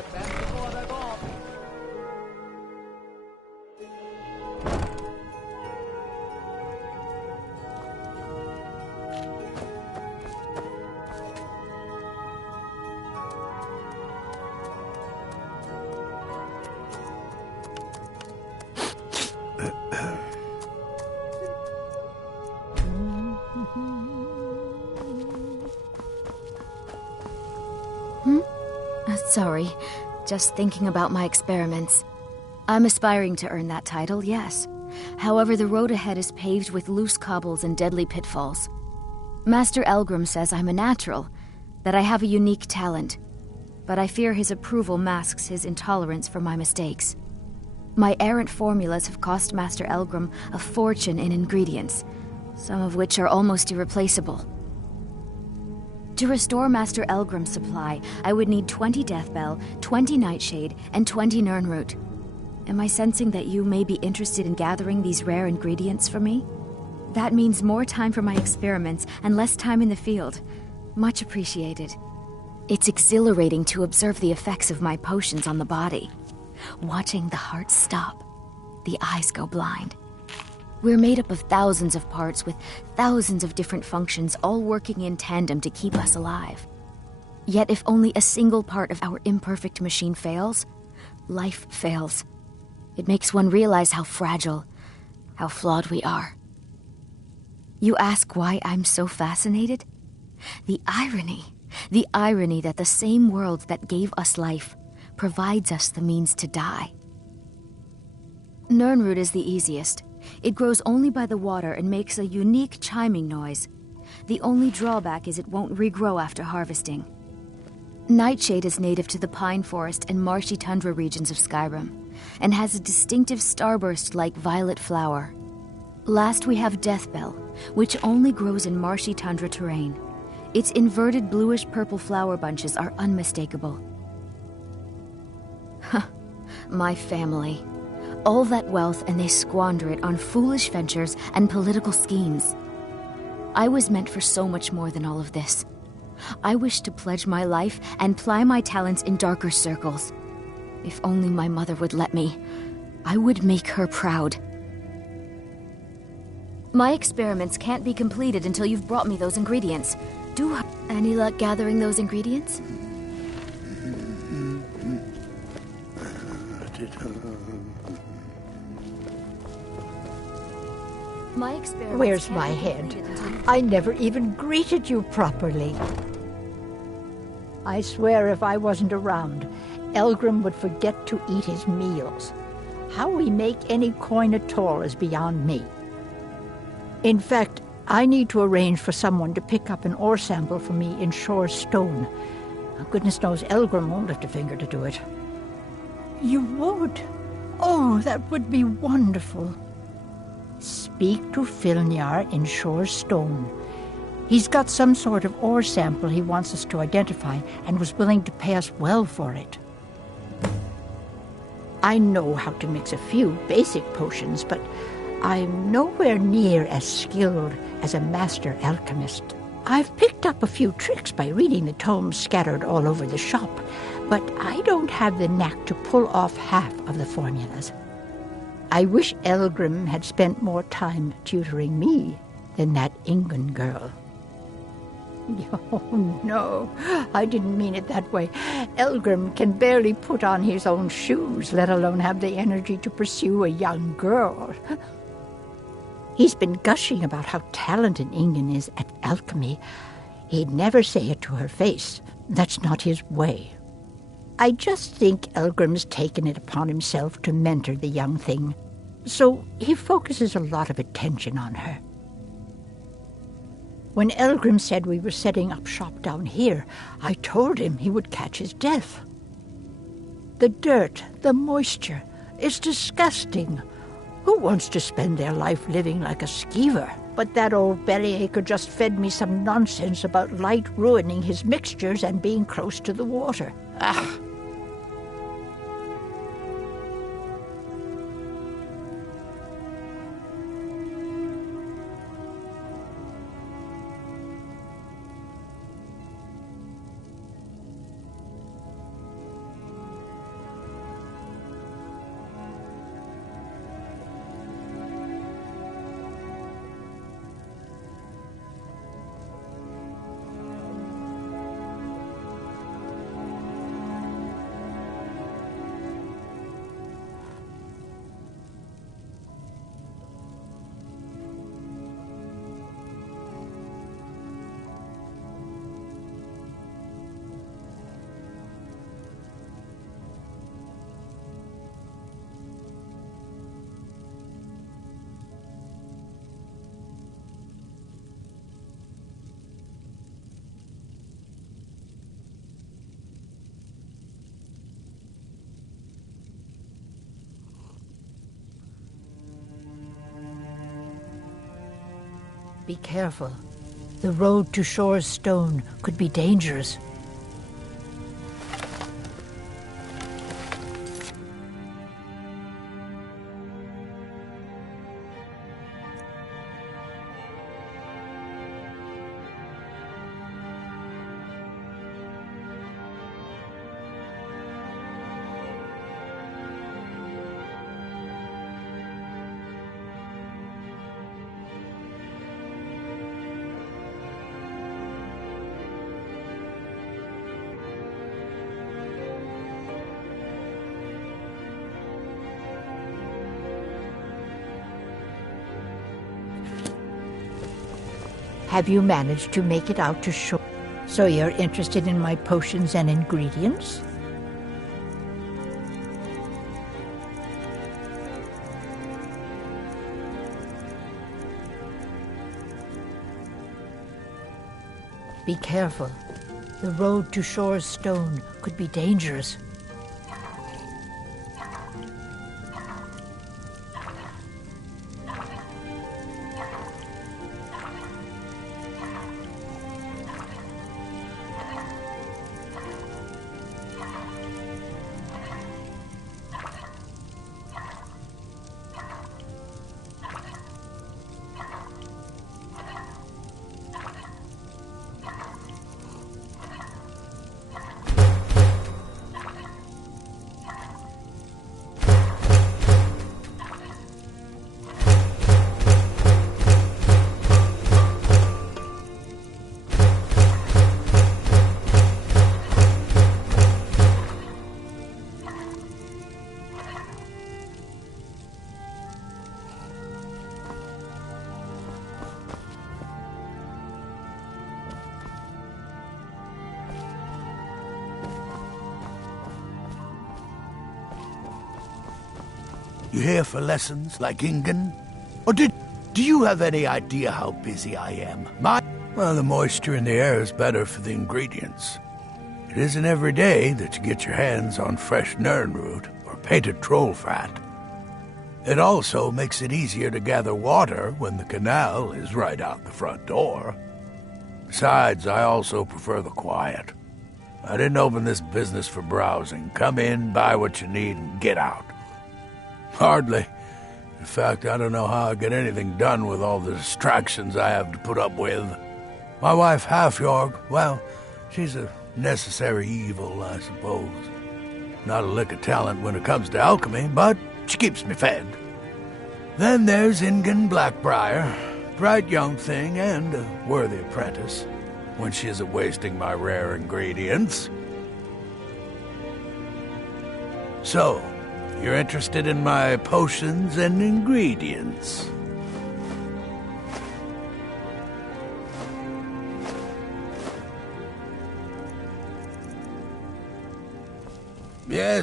get them before they're gone. Sorry, just thinking about my experiments. I'm aspiring to earn that title, yes. However, the road ahead is paved with loose cobbles and deadly pitfalls. Master Elgrim says I'm a natural, that I have a unique talent, but I fear his approval masks his intolerance for my mistakes. My errant formulas have cost Master Elgrim a fortune in ingredients, some of which are almost irreplaceable. To restore Master Elgrim's supply, I would need 20 Deathbell, 20 Nightshade, and 20 Nirnroot. Am I sensing that you may be interested in gathering these rare ingredients for me? That means more time for my experiments and less time in the field. Much appreciated. It's exhilarating to observe the effects of my potions on the body. Watching the heart stop, the eyes go blind. We're made up of thousands of parts with thousands of different functions all working in tandem to keep us alive. Yet if only a single part of our imperfect machine fails, life fails. It makes one realize how fragile, how flawed we are. You ask why I'm so fascinated? The irony that the same world that gave us life provides us the means to die. Nirnroot is the easiest. It grows only by the water and makes a unique chiming noise. The only drawback is it won't regrow after harvesting. Nightshade is native to the pine forest and marshy tundra regions of Skyrim, and has a distinctive starburst-like violet flower. Last we have Deathbell, which only grows in marshy tundra terrain. Its inverted bluish-purple flower bunches are unmistakable. My family. All that wealth and they squander it on foolish ventures and political schemes. I was meant for so much more than all of this. I wish to pledge my life and ply my talents in darker circles. If only my mother would let me, I would make her proud. My experiments can't be completed until you've brought me those ingredients. Any luck gathering those ingredients? Where's my head? I never even greeted you properly. I swear if I wasn't around, Elgrim would forget to eat his meals. How we make any coin at all is beyond me. In fact, I need to arrange for someone to pick up an ore sample for me in Shore Stone. Goodness knows Elgrim won't lift a finger to do it. You would? Oh, that would be wonderful. Speak to Filnyar in Shore Stone. He's got some sort of ore sample he wants us to identify and was willing to pay us well for it. I know how to mix a few basic potions, but I'm nowhere near as skilled as a master alchemist. I've picked up a few tricks by reading the tomes scattered all over the shop, but I don't have the knack to pull off half of the formulas. I wish Elgrim had spent more time tutoring me than that Ingun girl. Oh, no, I didn't mean it that way. Elgrim can barely put on his own shoes, let alone have the energy to pursue a young girl. He's been gushing about how talented Ingun is at alchemy. He'd never say it to her face. That's not his way. I just think Elgrim's taken it upon himself to mentor the young thing, so he focuses a lot of attention on her. When Elgrim said we were setting up shop down here, I told him he would catch his death. The dirt, the moisture, is disgusting. Who wants to spend their life living like a skeever? But that old bellyacre just fed me some nonsense about light ruining his mixtures and being close to the water. Ah! Be careful. The road to Shore's Stone could be dangerous. Have you managed to make it out to shore? So you're interested in my potions and ingredients? Be careful. The road to Shore's Stone could be dangerous. You here for lessons, like Ingen? Or do you have any idea how busy I am? Well, the moisture in the air is better for the ingredients. It isn't every day that you get your hands on fresh nirnroot or painted troll fat. It also makes it easier to gather water when the canal is right out the front door. Besides, I also prefer the quiet. I didn't open this business for browsing. Come in, buy what you need, and get out. Hardly. In fact, I don't know how I get anything done with all the distractions I have to put up with. My wife, Halfjorg, well, she's a necessary evil, I suppose. Not a lick of talent when it comes to alchemy, but she keeps me fed. Then there's Ingen Blackbriar, bright young thing and a worthy apprentice, when she isn't wasting my rare ingredients. So, you're interested in my potions and ingredients?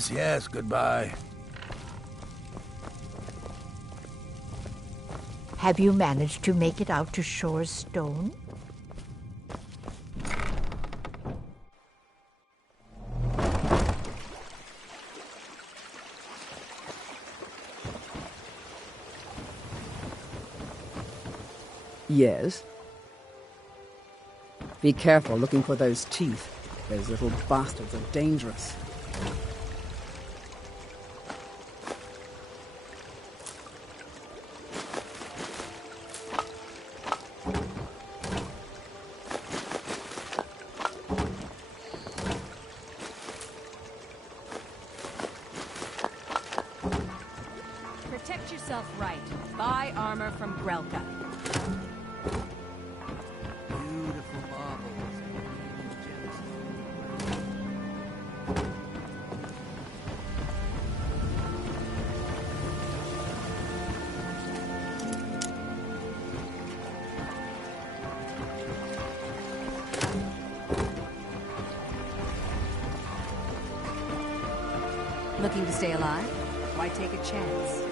Yes, goodbye. Have you managed to make it out to Shore's Stone? Yes. Be careful looking for those teeth. Those little bastards are dangerous. Protect yourself right. Buy armor from Grelka. Beautiful marbles. Looking to stay alive? Why take a chance?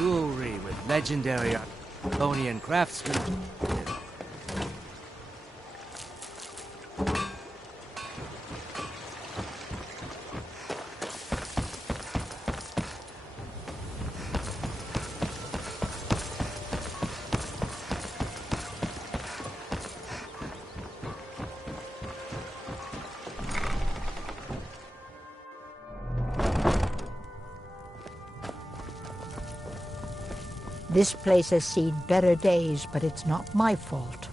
jewelry with legendary Arconian craftsmanship. This place has seen better days, but it's not my fault.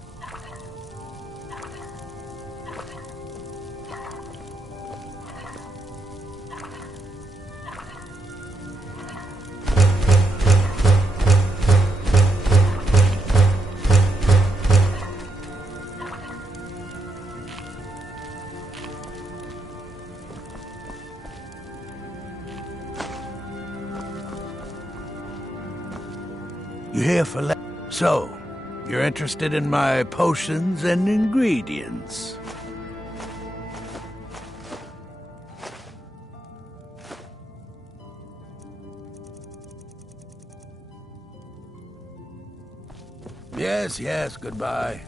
You here for So, you're interested in my potions and ingredients? Yes, goodbye.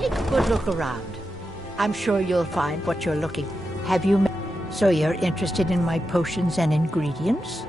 Take a good look around. I'm sure you'll find what you're looking for. Have you... So you're interested in my potions and ingredients?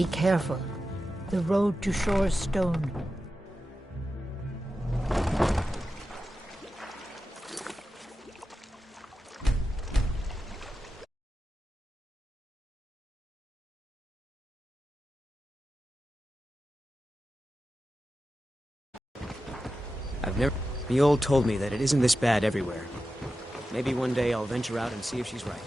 Be careful. The road to shore is stone. Miol told me that it isn't this bad everywhere. Maybe one day I'll venture out and see if she's right.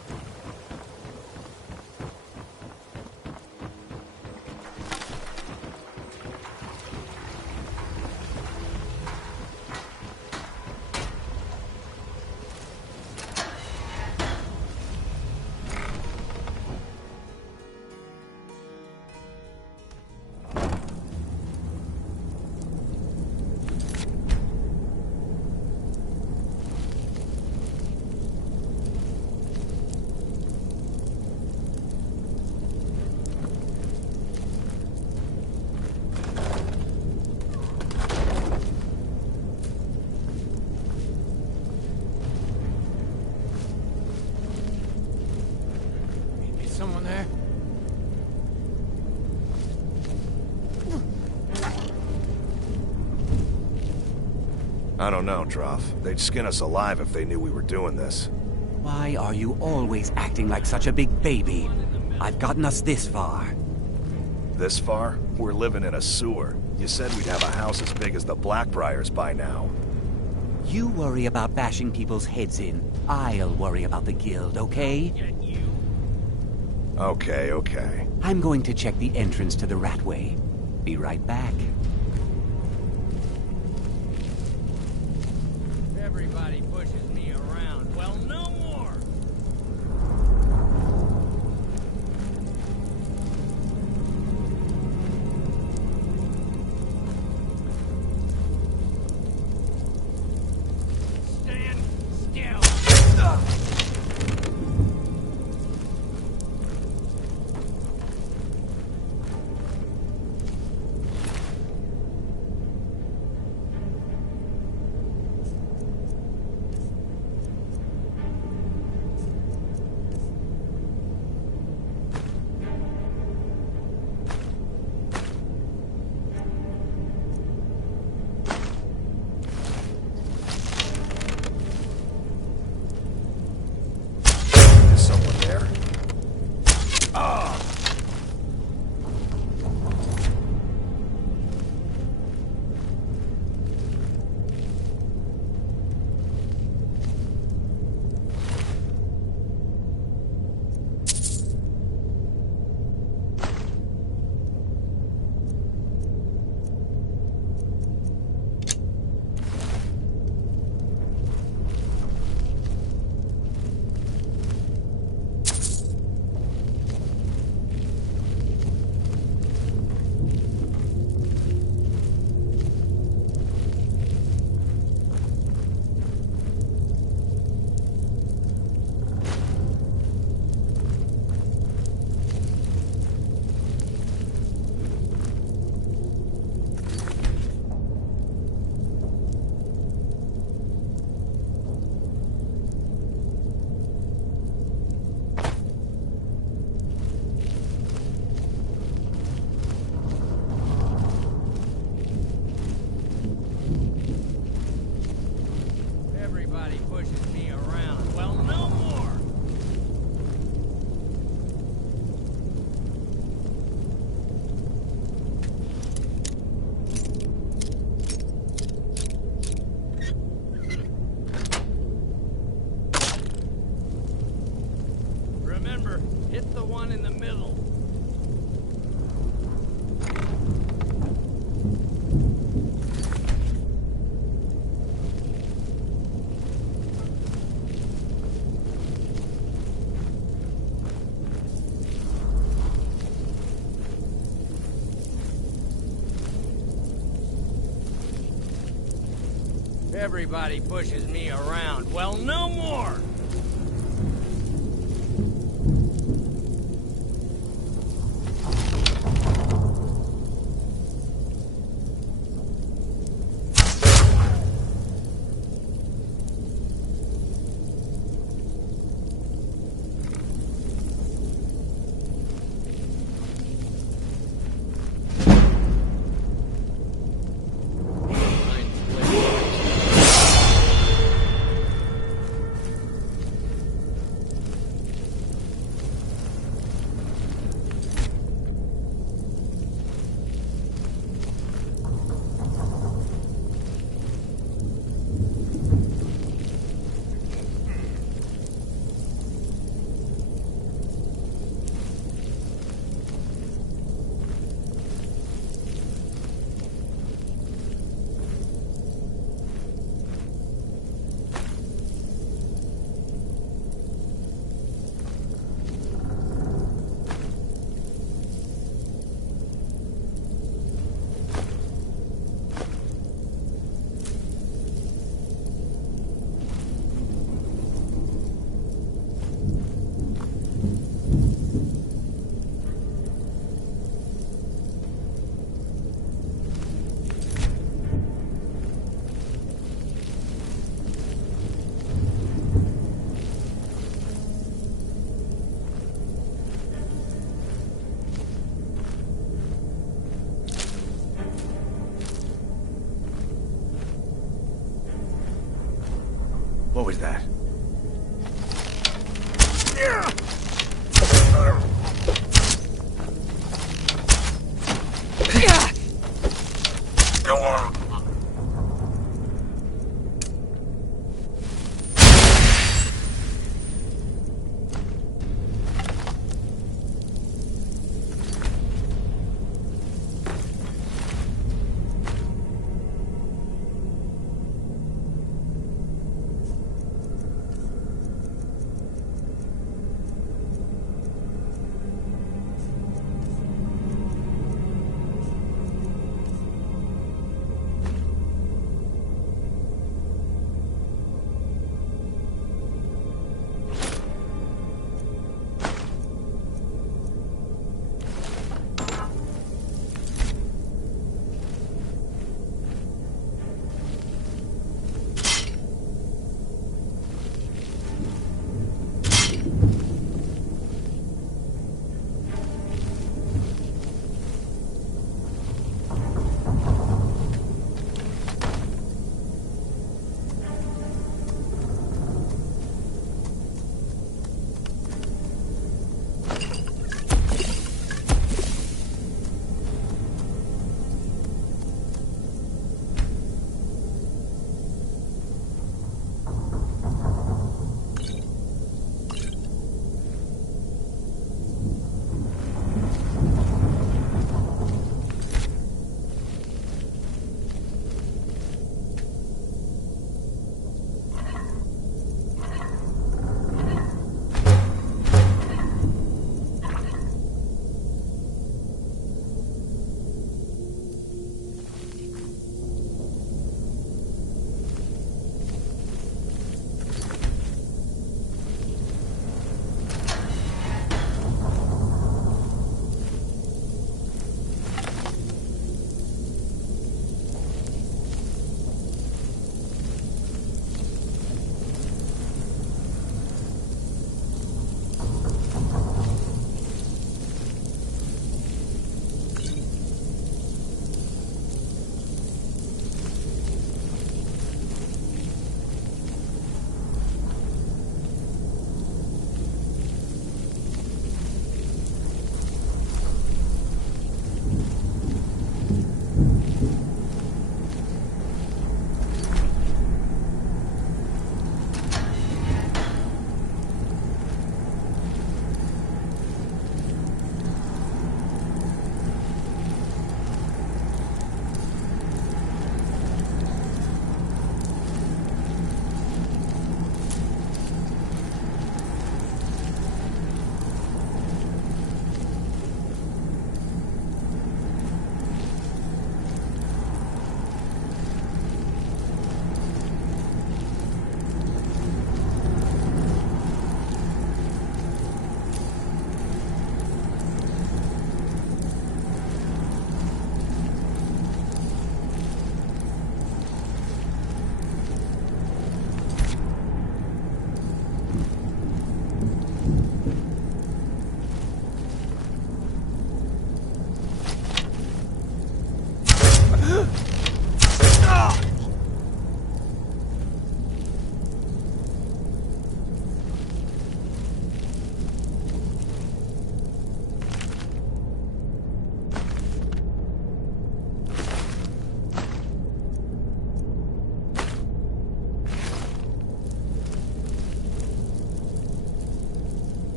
Someone there? I don't know, Droff. They'd skin us alive if they knew we were doing this. Why are you always acting like such a big baby? I've gotten us this far. This far? We're living in a sewer. You said we'd have a house as big as the Blackbriars by now. You worry about bashing people's heads in. I'll worry about the guild, okay? Okay. I'm going to check the entrance to the Ratway. Be right back. Everybody pushes me around. Well, no more! Stand still! Everybody pushes me around. Well, no more! What was that?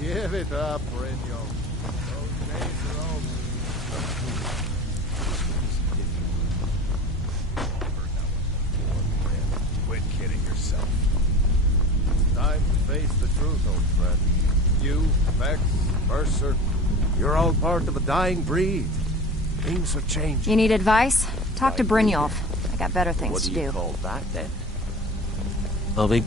Give it up, Brynjo. Those days are over. Quit kidding yourself. Time to face the truth, old friend. You, Vex, Mercer, you're all part of a dying breed. Things are changing. You need advice? Talk to Brynjolf. I got better things to do. What do you call that, then? I think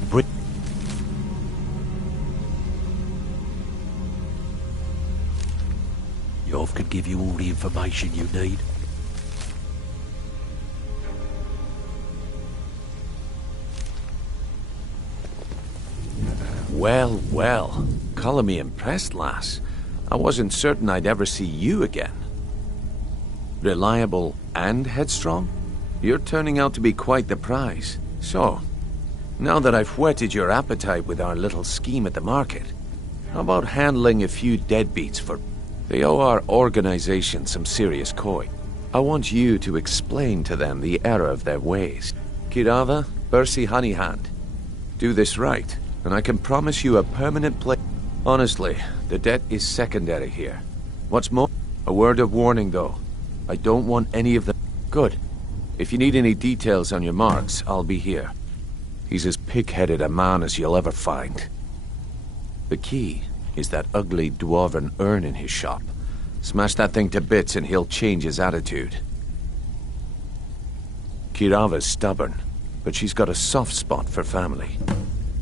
Yov could give you all the information you need. Well, well. Colour me impressed, lass. I wasn't certain I'd ever see you again. Reliable and headstrong? You're turning out to be quite the prize. So, now that I've whetted your appetite with our little scheme at the market, how about handling a few deadbeats for... They owe our organization some serious coin. I want you to explain to them the error of their ways. Kirava, Bersi Honeyhand. Do this right, and I can promise you a permanent place. Honestly, the debt is secondary here. What's more, a word of warning though. I don't want any of them. Good. If you need any details on your marks, I'll be here. He's as pig-headed a man as you'll ever find. The key is that ugly dwarven urn in his shop. Smash that thing to bits and he'll change his attitude. Kirava's stubborn, but she's got a soft spot for family.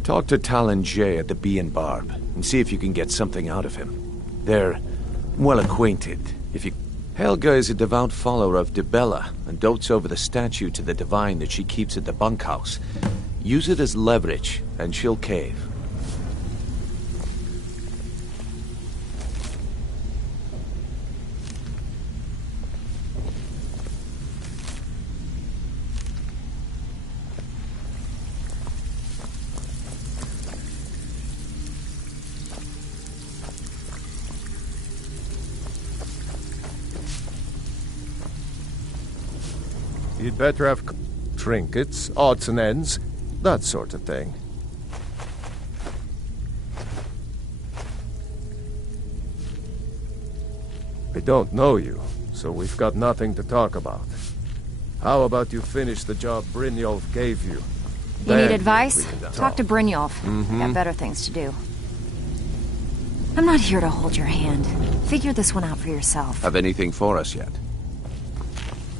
Talk to Talon J at the Bee and Barb, and see if you can get something out of him. They're well acquainted, if you... Helga is a devout follower of Dibella, and dotes over the statue to the divine that she keeps at the bunkhouse. Use it as leverage, and she'll cave. You'd better have trinkets, odds and ends, that sort of thing. I don't know you, so we've got nothing to talk about. How about you finish the job Brynjolf gave you? You Then need advice? we can Talk to Brynjolf. Got better things to do. I'm not here to hold your hand. Figure this one out for yourself. Have anything for us yet?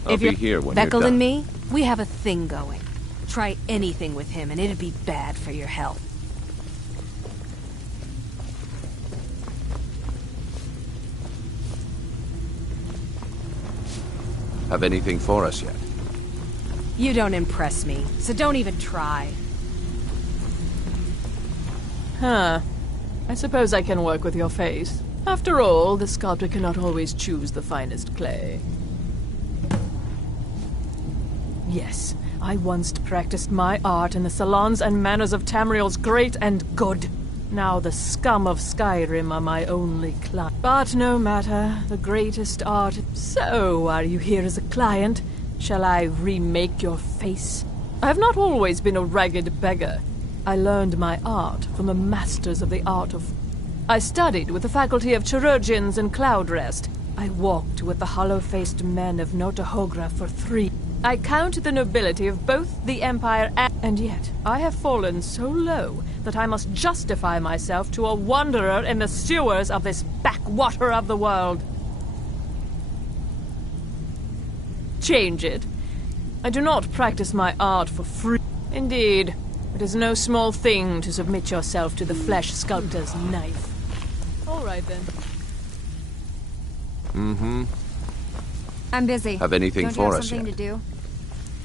I'll If be you're here when Beckel you're done. and me, we have a thing going. Try anything with him and it'd be bad for your health. Have anything for us yet? You don't impress me, so don't even try. Huh. I suppose I can work with your face. After all, the sculptor cannot always choose the finest clay. Yes, I once practiced my art in the salons and manners of Tamriel's great and good. Now the scum of Skyrim are my only client. But no matter, the greatest art... So, are you here as a client? Shall I remake your face? I have not always been a ragged beggar. I learned my art from the masters of the art of... I studied with the faculty of chirurgeons and Cloudrest. I walked with the hollow-faced men of Notahogra for 3... I count the nobility of both the Empire and yet I have fallen so low that I must justify myself to a wanderer in the sewers of this backwater of the world. Change it. I do not practice my art for free. Indeed, it is no small thing to submit yourself to the flesh sculptor's knife. All right, then. I'm busy. Have anything Don't for you have us something yet? to do?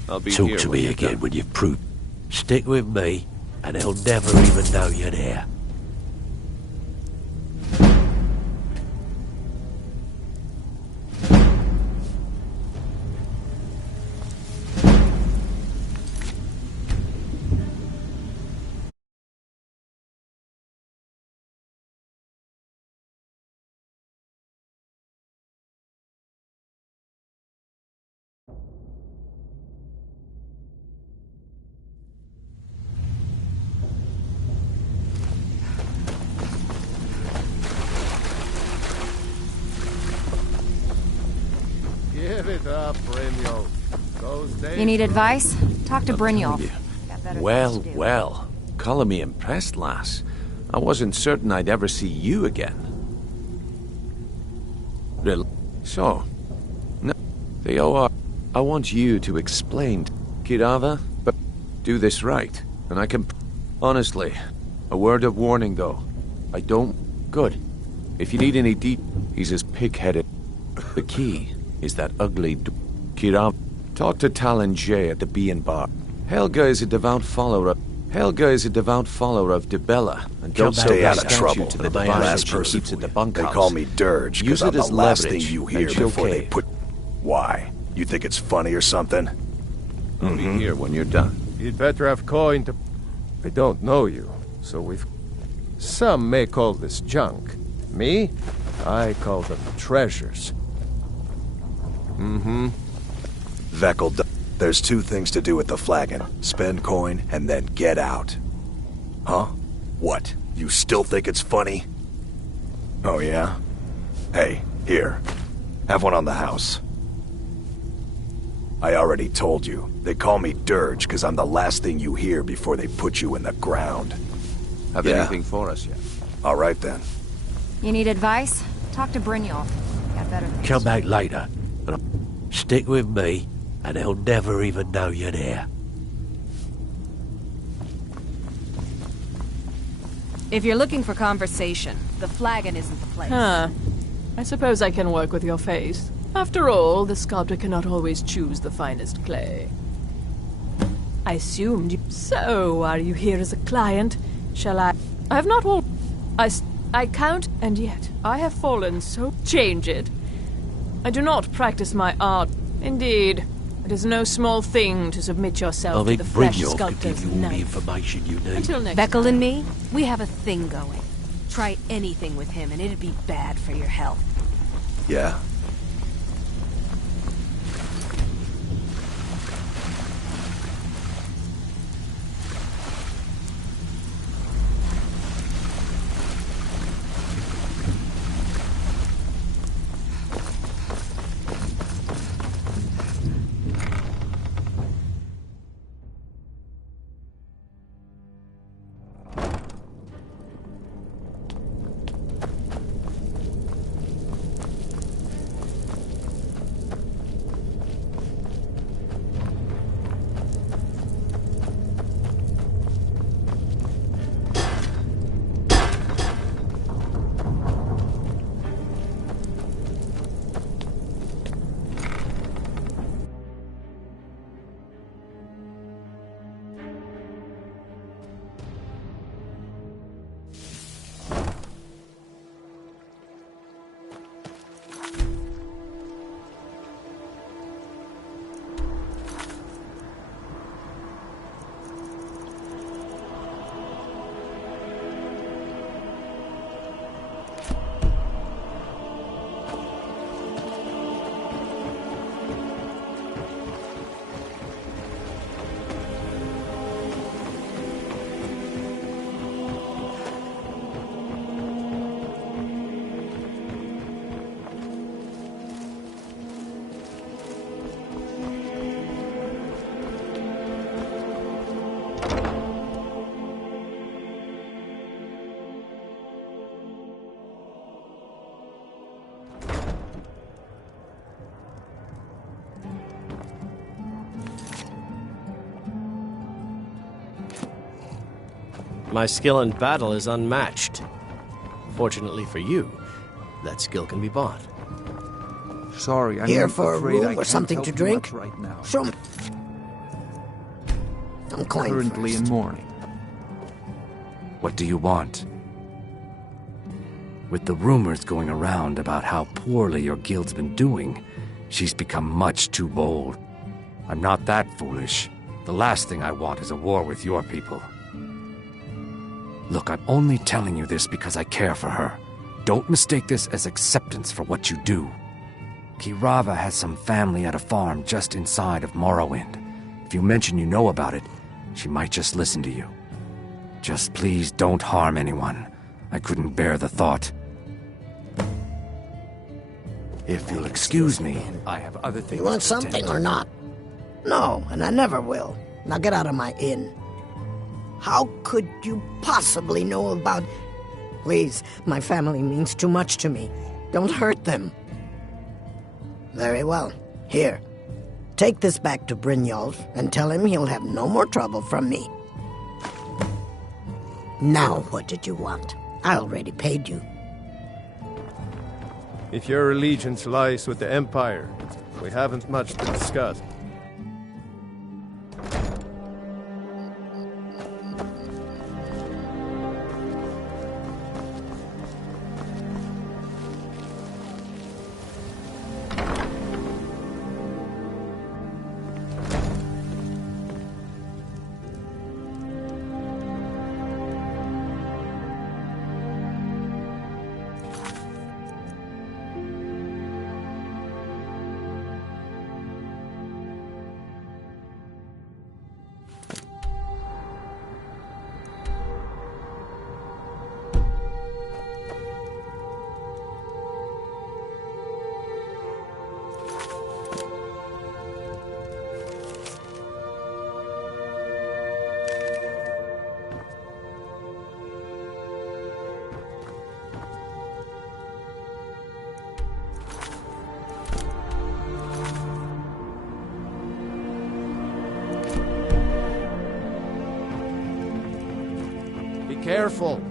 I'll be Talk here to when me you're again done. when you've proved. Stick with me, and they'll never even know you're there. Give it up, Brynjolf. Those days... You need advice? Talk to Brynjolf. Well, well. Color me impressed, lass. I wasn't certain I'd ever see you again. So, no, the OR, I want you to explain to Kirava, but do this right, and I can... Honestly, a word of warning though. I don't... Good. If you need any he's as pig-headed. The key is that ugly Kirava. Talk to Talon J at the Bean Bar. Helga is a devout follower of Dibella, and don't stay out of statue trouble. to the The device last that person keeps at the bunkhouse. They call me Dirge Use because I'm it the as last thing leverage, you hear and she'll before they cave. put... Why? You think it's funny or something? I'll be here when you're done. You'd better have coin to... I don't know you, so we've... Some may call this junk. Me? I call them treasures. Mm-hmm. Veckel, there's two things to do with the flagon. Spend coin and then get out. Huh? What? You still think it's funny? Oh, yeah? Hey, here. Have one on the house. I already told you. They call me Dirge because I'm the last thing you hear before they put you in the ground. Have anything for us yet? All right, then. You need advice? Talk to Brynjolf. Got better things. Come back later. But stick with me, and they'll never even know you're there. If you're looking for conversation, the flagon isn't the place. Huh. I suppose I can work with your face. After all, the sculptor cannot always choose the finest clay. I assumed you... So, are you here as a client? Shall I... I have not all... I count, and yet I have fallen, so change it. I do not practice my art. Indeed, it is no small thing to submit yourself to the flesh sculptor's give you all the knife. information you need. Until next Veckel time. and me, we have a thing going. Try anything with him and it'd be bad for your health. Yeah? My skill in battle is unmatched. Fortunately for you, that skill can be bought. Sorry, I'm Here for a afraid I room or can't something help to you drink? much right now. Some coin Currently first. in mourning. What do you want? With the rumors going around about how poorly your guild's been doing, she's become much too bold. I'm not that foolish. The last thing I want is a war with your people. Look, I'm only telling you this because I care for her. Don't mistake this as acceptance for what you do. Kirava has some family at a farm just inside of Morrowind. If you mention you know about it, she might just listen to you. Just please don't harm anyone. I couldn't bear the thought. If you'll excuse me, I have other things You want to attend something to. or not? No, and I never will. Now get out of my inn. How could you possibly know about... Please, my family means too much to me. Don't hurt them. Very well. Here. Take this back to Brynjolf and tell him he'll have no more trouble from me. Now, what did you want? I already paid you. If your allegiance lies with the Empire, we haven't much to discuss. Careful.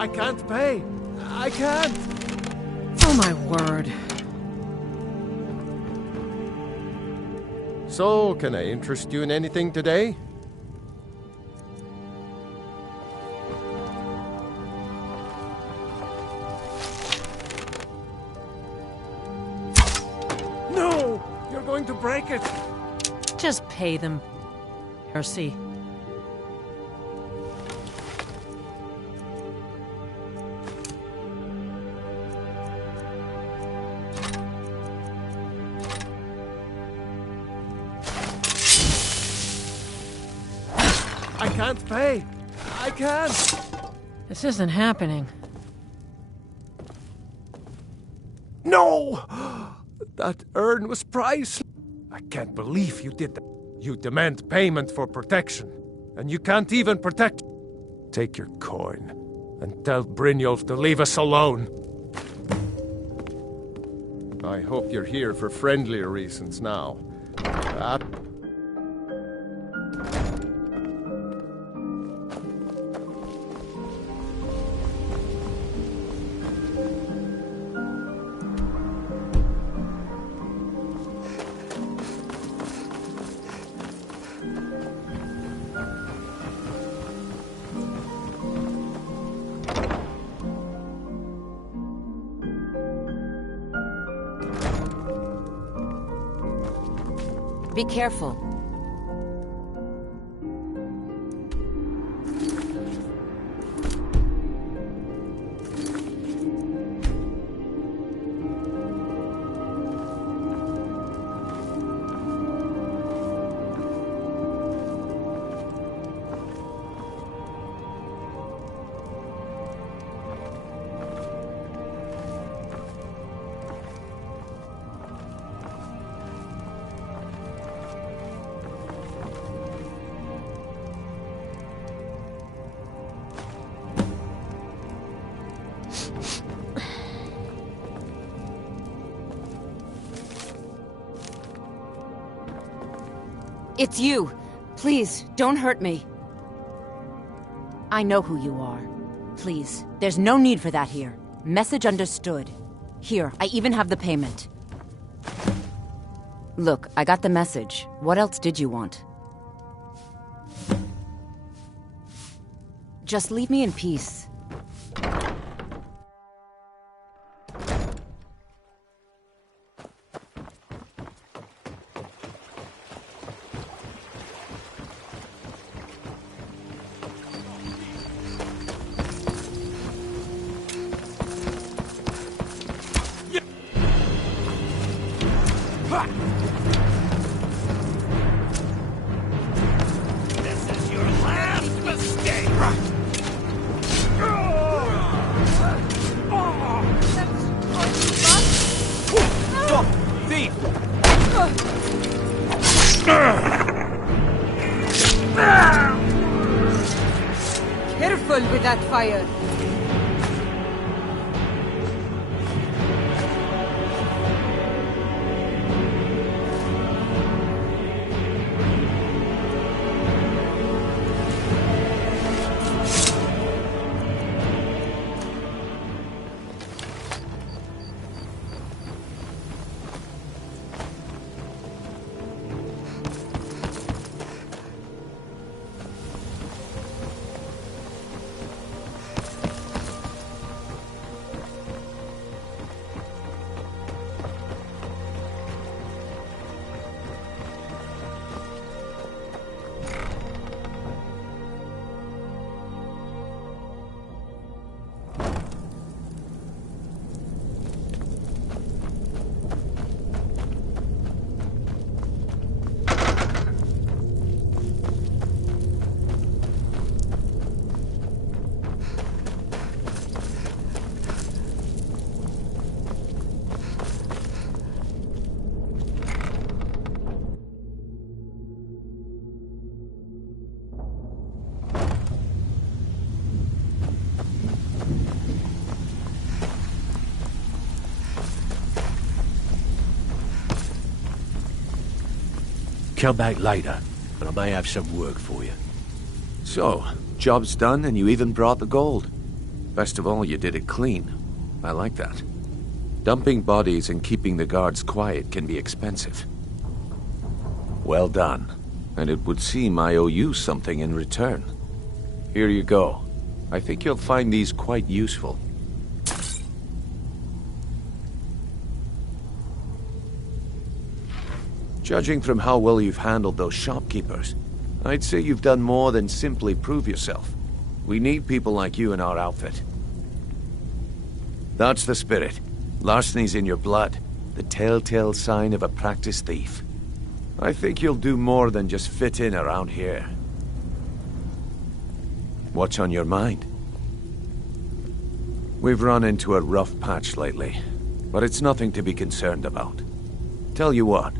I can't pay. I can't. Oh, my word. So, can I interest you in anything today? No! You're going to break it! Just pay them. Mercy. I can't pay! I can't! This isn't happening. No! That urn was priceless. I can't believe you did that. You demand payment for protection, and you can't even protect. Take your coin, and tell Brynjolf to leave us alone. I hope you're here for friendlier reasons now. Be careful. It's you. Please, don't hurt me. I know who you are. Please, there's no need for that here. Message understood. Here, I even have the payment. Look, I got the message. What else did you want? Just leave me in peace. Careful with that fire. Come back later, and I may have some work for you. So, job's done and you even brought the gold. Best of all, you did it clean. I like that. Dumping bodies and keeping the guards quiet can be expensive. Well done. And it would seem I owe you something in return. Here you go. I think you'll find these quite useful. Judging from how well you've handled those shopkeepers, I'd say you've done more than simply prove yourself. We need people like you in our outfit. That's the spirit. Larceny's in your blood, the telltale sign of a practiced thief. I think you'll do more than just fit in around here. What's on your mind? We've run into a rough patch lately, but it's nothing to be concerned about. Tell you what,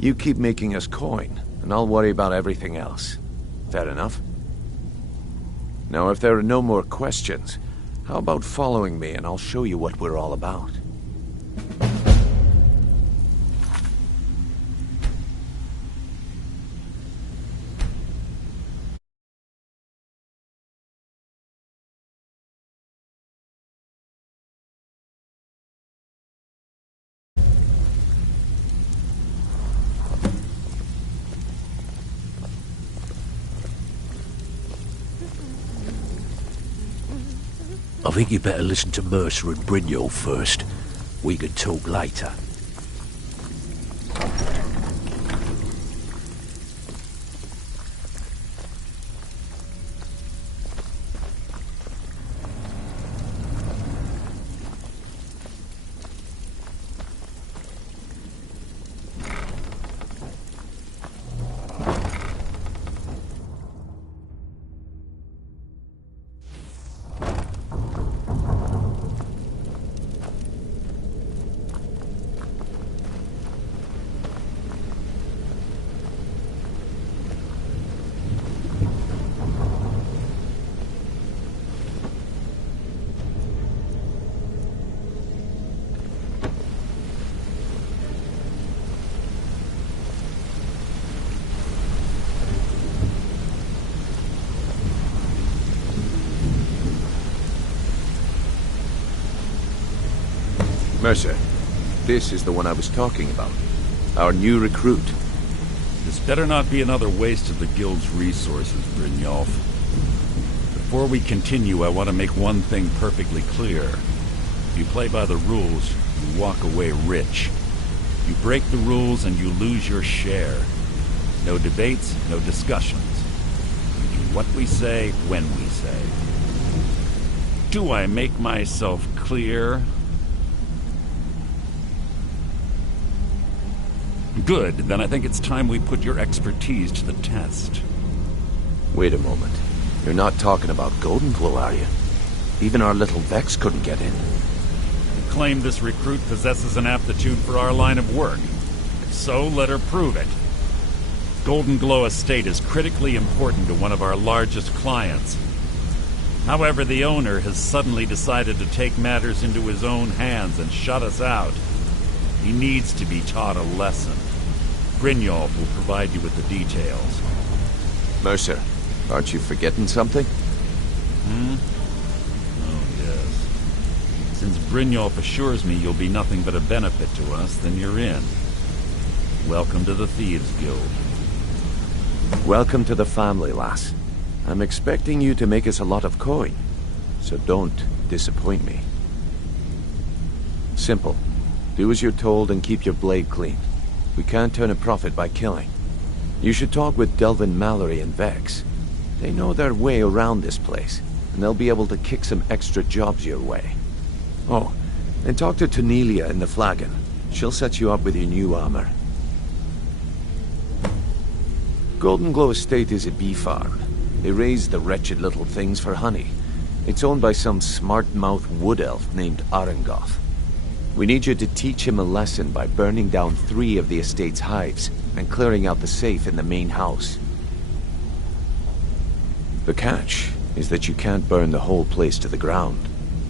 you keep making us coin, and I'll worry about everything else. Fair enough? Now, if there are no more questions, how about following me and I'll show you what we're all about? I think you better listen to Mercer and Brynjolf first. We can talk later. Mercer, this is the one I was talking about. Our new recruit. This better not be another waste of the Guild's resources, Brynjolf. Before we continue, I want to make one thing perfectly clear. If you play by the rules, you walk away rich. You break the rules and you lose your share. No debates, no discussions. We do what we say, when we say. Do I make myself clear? Good, then I think it's time we put your expertise to the test. Wait a moment. You're not talking about Goldenflow, are you? Even our little Vex couldn't get in. You claim this recruit possesses an aptitude for our line of work. If so, let her prove it. Golden Glow Estate is critically important to one of our largest clients. However, the owner has suddenly decided to take matters into his own hands and shut us out. He needs to be taught a lesson. Brynjolf will provide you with the details. Mercer, aren't you forgetting something? Oh, yes. Since Brynjolf assures me you'll be nothing but a benefit to us, then you're in. Welcome to the Thieves Guild. Welcome to the family, lass. I'm expecting you to make us a lot of coin, so don't disappoint me. Simple. Do as you're told and keep your blade clean. We can't turn a profit by killing. You should talk with Delvin Mallory and Vex. They know their way around this place, and they'll be able to kick some extra jobs your way. Oh, and talk to Cornelia in the Flagon. She'll set you up with your new armor. Golden Glow Estate is a bee farm. They raise the wretched little things for honey. It's owned by some smart-mouthed wood elf named Arengoth. We need you to teach him a lesson by burning down 3 of the estate's hives and clearing out the safe in the main house. The catch is that you can't burn the whole place to the ground.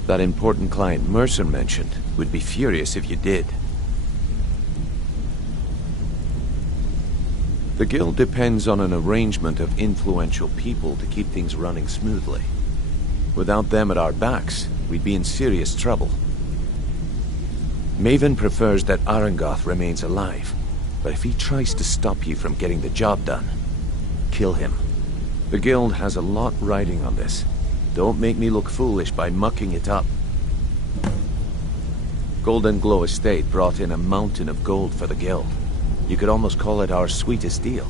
That important client Mercer mentioned would be furious if you did. The guild depends on an arrangement of influential people to keep things running smoothly. Without them at our backs, we'd be in serious trouble. Maven prefers that Arengoth remains alive, but if he tries to stop you from getting the job done, kill him. The guild has a lot riding on this. Don't make me look foolish by mucking it up. Golden Glow Estate brought in a mountain of gold for the guild. You could almost call it our sweetest deal.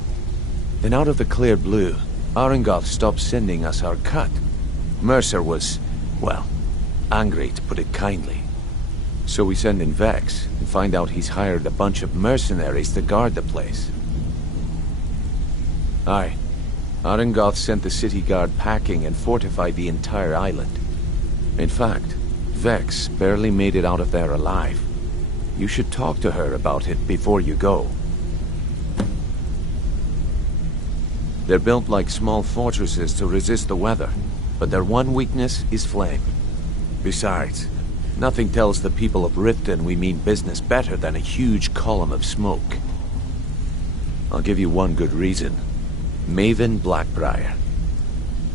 Then out of the clear blue, Arengoth stopped sending us our cut. Mercer was, well, angry to put it kindly. So we send in Vex and find out he's hired a bunch of mercenaries to guard the place. Aye. Arengoth sent the city guard packing and fortified the entire island. In fact, Vex barely made it out of there alive. You should talk to her about it before you go. They're built like small fortresses to resist the weather, but their one weakness is flame. Besides, nothing tells the people of Riften we mean business better than a huge column of smoke. I'll give you one good reason. Maven Blackbriar.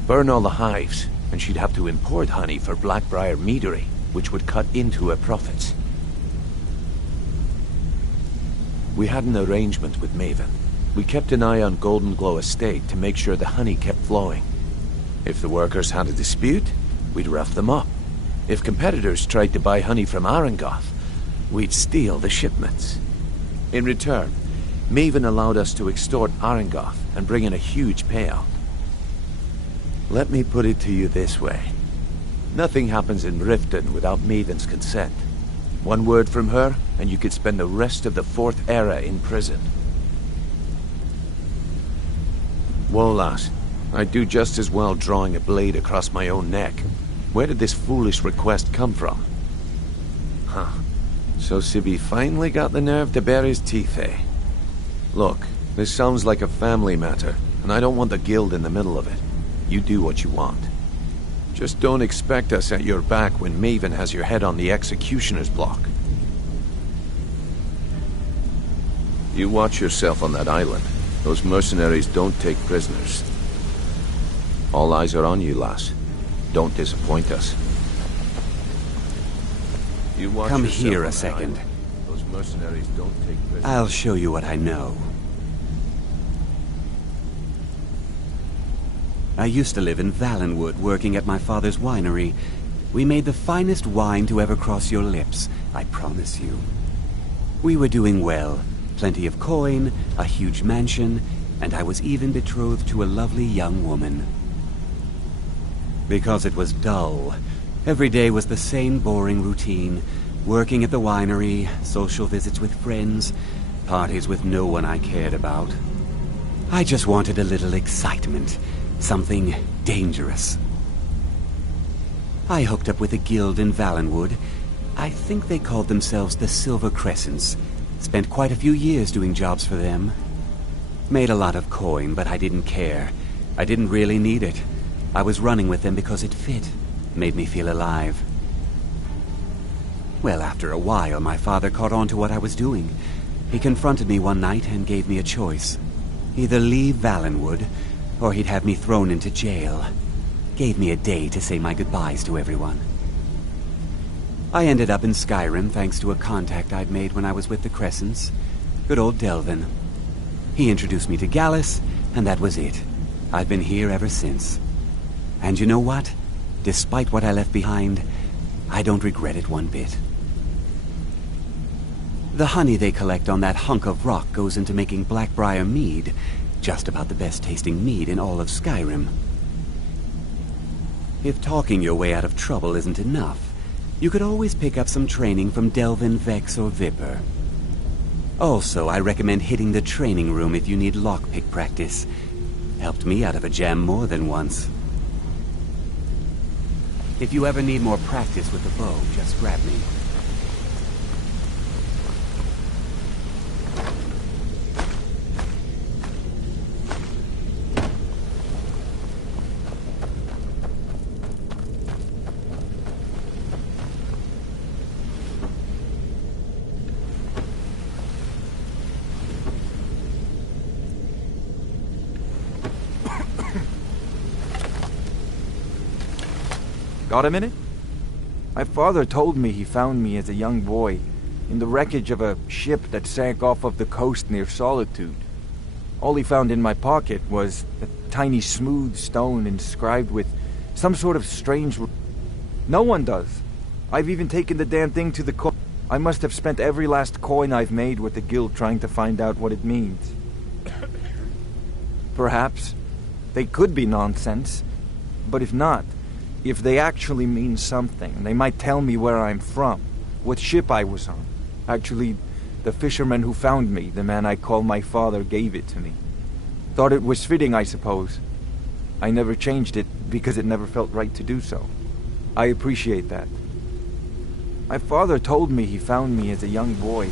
Burn all the hives, and she'd have to import honey for Blackbriar meadery, which would cut into her profits. We had an arrangement with Maven. We kept an eye on Golden Glow Estate to make sure the honey kept flowing. If the workers had a dispute, we'd rough them up. If competitors tried to buy honey from Arengoth, we'd steal the shipments. In return, Maven allowed us to extort Arengoth and bring in a huge payout. Let me put it to you this way. Nothing happens in Riften without Maven's consent. One word from her, and you could spend the rest of the Fourth Era in prison. Whoa, lass. I'd do just as well drawing a blade across my own neck. Where did this foolish request come from? Huh. So Sibby finally got the nerve to bare his teeth, eh? Look, this sounds like a family matter, and I don't want the guild in the middle of it. You do what you want. Just don't expect us at your back when Maven has your head on the executioner's block. You watch yourself on that island. Those mercenaries don't take prisoners. All eyes are on you, lass. Don't disappoint us. You watch Come yourself here on a that second. island. Those mercenaries don't take prisoners. I'll show you what I know. I used to live in Valenwood, working at my father's winery. We made the finest wine to ever cross your lips, I promise you. We were doing well. Plenty of coin, a huge mansion, and I was even betrothed to a lovely young woman. Because it was dull. Every day was the same boring routine. Working at the winery, social visits with friends, parties with no one I cared about. I just wanted a little excitement. Something dangerous. I hooked up with a guild in Valenwood. I think they called themselves the Silver Crescents. Spent quite a few years doing jobs for them. Made a lot of coin, but I didn't care. I didn't really need it. I was running with them because it fit. Made me feel alive. Well, after a while, my father caught on to what I was doing. He confronted me one night and gave me a choice. Either leave Valenwood, or he'd have me thrown into jail. Gave me a day to say my goodbyes to everyone. I ended up in Skyrim thanks to a contact I'd made when I was with the Crescents. Good old Delvin. He introduced me to Gallus, and that was it. I've been here ever since. And you know what? Despite what I left behind, I don't regret it one bit. The honey they collect on that hunk of rock goes into making Blackbriar mead, just about the best tasting mead in all of Skyrim. If talking your way out of trouble isn't enough, you could always pick up some training from Delvin, Vex, or Viper. Also, I recommend hitting the training room if you need lockpick practice. Helped me out of a jam more than once. If you ever need more practice with the bow, just grab me. Got a minute? My father told me he found me as a young boy in the wreckage of a ship that sank off of the coast near Solitude. All he found in my pocket was a tiny smooth stone inscribed with some sort of strange... No one does. I've even taken the damn thing to the court. I must have spent every last coin I've made with the guild trying to find out what it means. Perhaps they could be nonsense, but if not, if they actually mean something, they might tell me where I'm from, what ship I was on. Actually, the fisherman who found me, the man I call my father, gave it to me. Thought it was fitting, I suppose. I never changed it because it never felt right to do so. I appreciate that. My father told me he found me as a young boy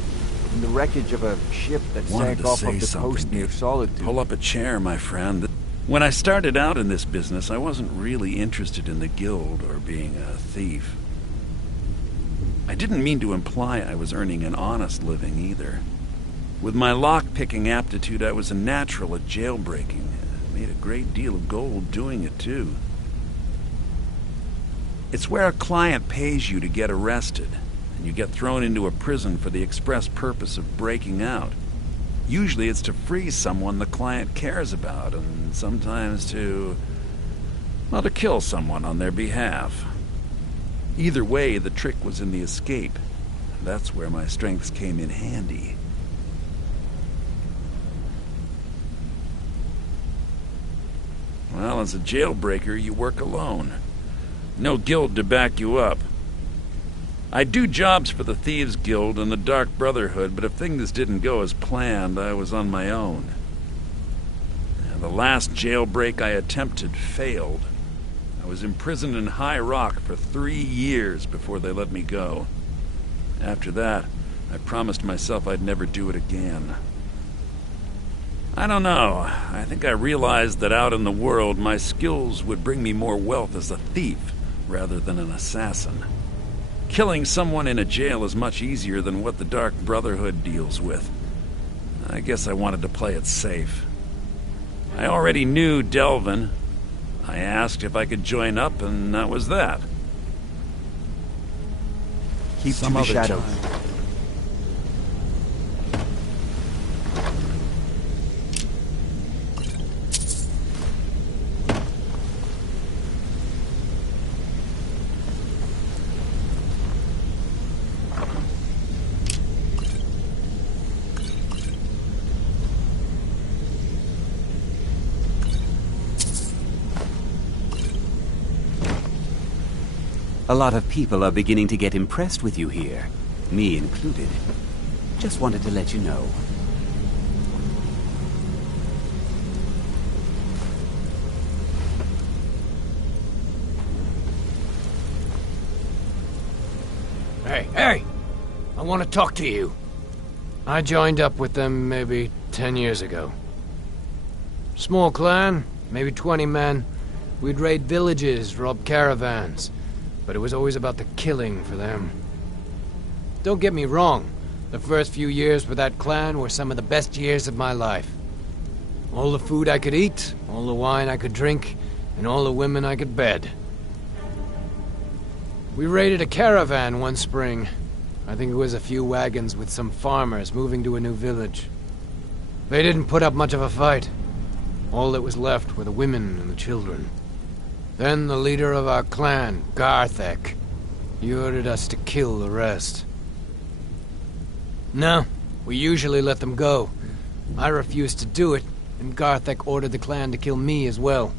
in the wreckage of a ship that sank off of the coast near Solitude. Pull up a chair, my friend. When I started out in this business, I wasn't really interested in the guild or being a thief. I didn't mean to imply I was earning an honest living either. With my lock-picking aptitude, I was a natural at jailbreaking. I made a great deal of gold doing it, too. It's where a client pays you to get arrested, and you get thrown into a prison for the express purpose of breaking out. Usually it's to free someone the client cares about, and sometimes to kill someone on their behalf. Either way, the trick was in the escape. That's where my strengths came in handy. Well, as a jailbreaker, you work alone. No guild to back you up. I do jobs for the Thieves Guild and the Dark Brotherhood, but if things didn't go as planned, I was on my own. The last jailbreak I attempted failed. I was imprisoned in High Rock for 3 years before they let me go. After that, I promised myself I'd never do it again. I don't know. I think I realized that out in the world, my skills would bring me more wealth as a thief rather than an assassin. Killing someone in a jail is much easier than what the Dark Brotherhood deals with. I guess I wanted to play it safe. I already knew Delvin. I asked if I could join up, and that was that. Keep to the shadows. A lot of people are beginning to get impressed with you here, me included. Just wanted to let you know. Hey! I want to talk to you. I joined up with them maybe 10 years ago. Small clan, maybe 20 men. We'd raid villages, rob caravans. But it was always about the killing for them. Don't get me wrong. The first few years with that clan were some of the best years of my life. All the food I could eat, all the wine I could drink, and all the women I could bed. We raided a caravan one spring. I think it was a few wagons with some farmers moving to a new village. They didn't put up much of a fight. All that was left were the women and the children. Then the leader of our clan, Garthek, he ordered us to kill the rest. No, we usually let them go. I refused to do it, and Garthek ordered the clan to kill me as well.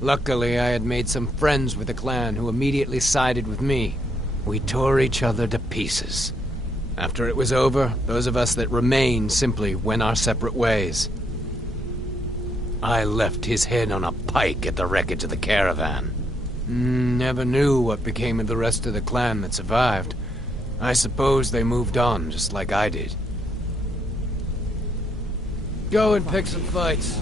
Luckily, I had made some friends with the clan who immediately sided with me. We tore each other to pieces. After it was over, those of us that remained simply went our separate ways. I left his head on a pike at the wreckage of the caravan. Never knew what became of the rest of the clan that survived. I suppose they moved on, just like I did. Go and pick some fights.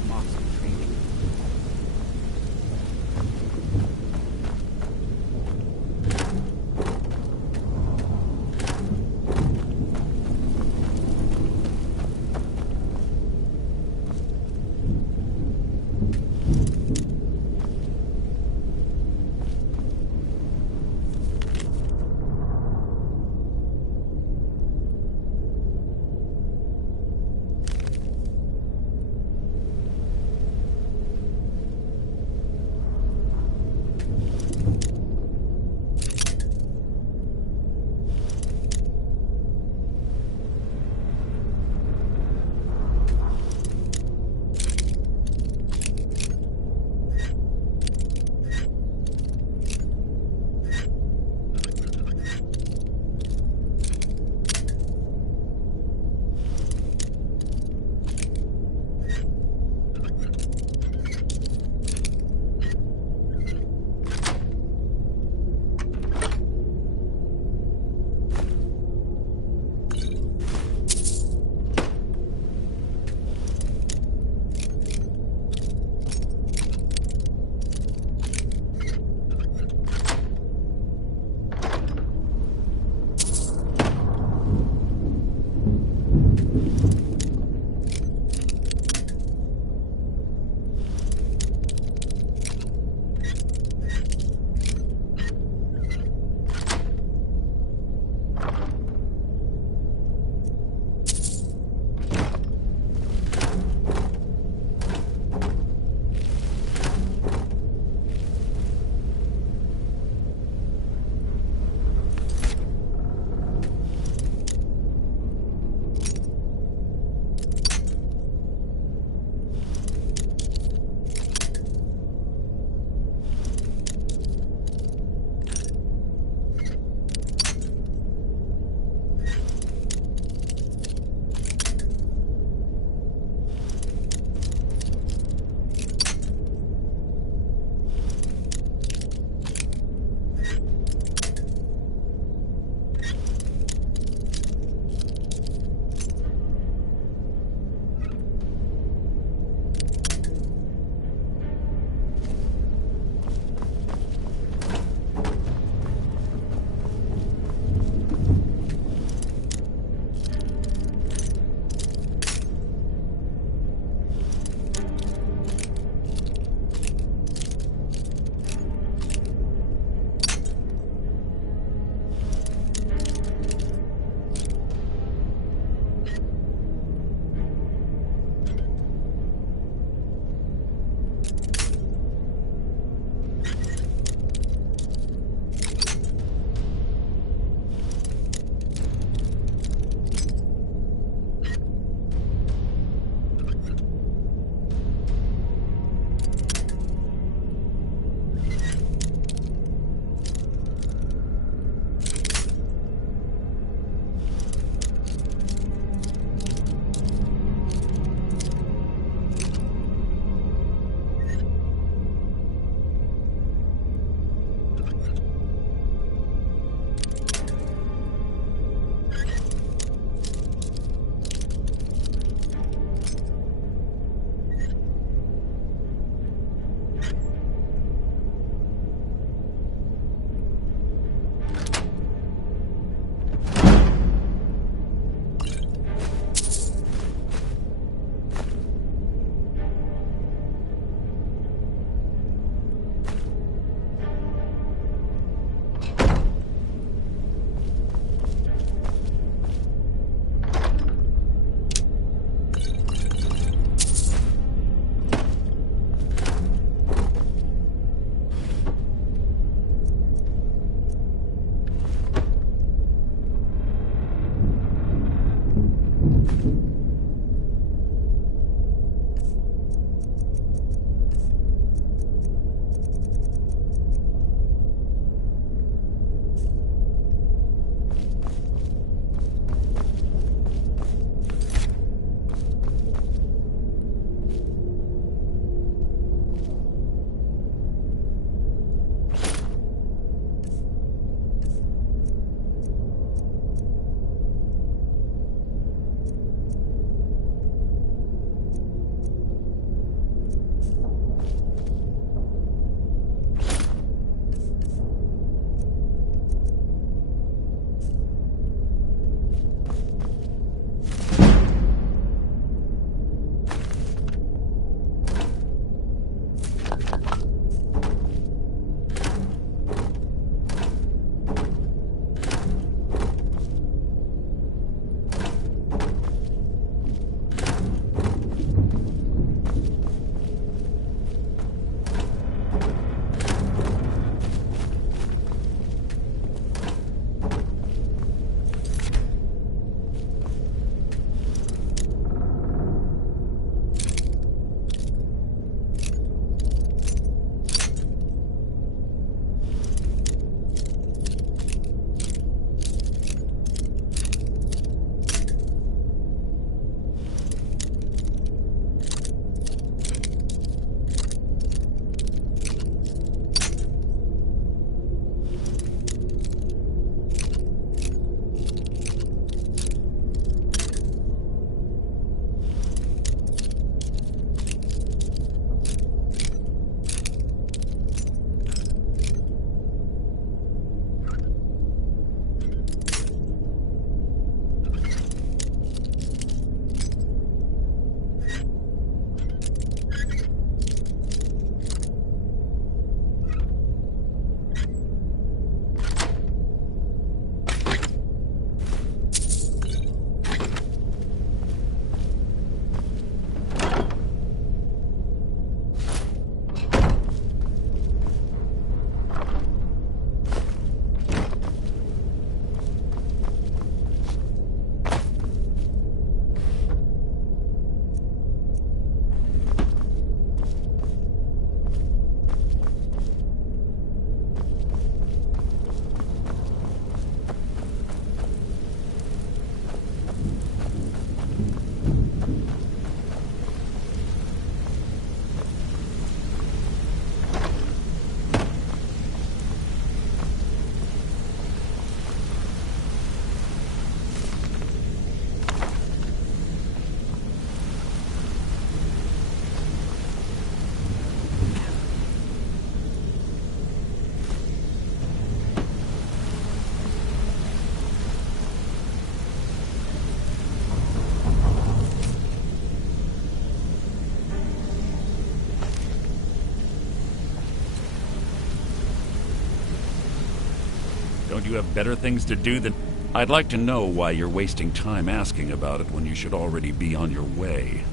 Don't you have better things to do than... I'd like to know why you're wasting time asking about it when you should already be on your way.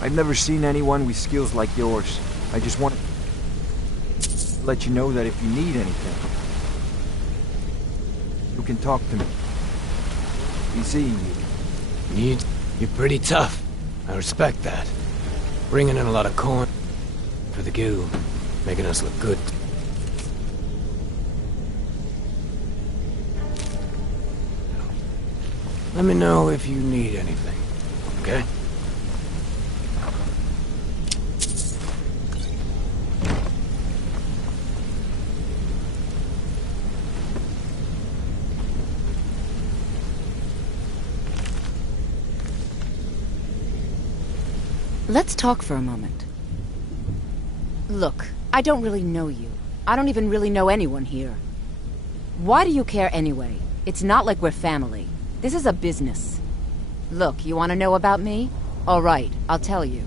I've never seen anyone with skills like yours. I just want to let you know that if you need anything, you can talk to me. Be seeing you. You're pretty tough. I respect that. Bringing in a lot of coin for the guild, making us look good. Let me know if you need anything, okay? Let's talk for a moment. Look, I don't really know you. I don't even really know anyone here. Why do you care anyway? It's not like we're family. This is a business. Look, you want to know about me? All right, I'll tell you.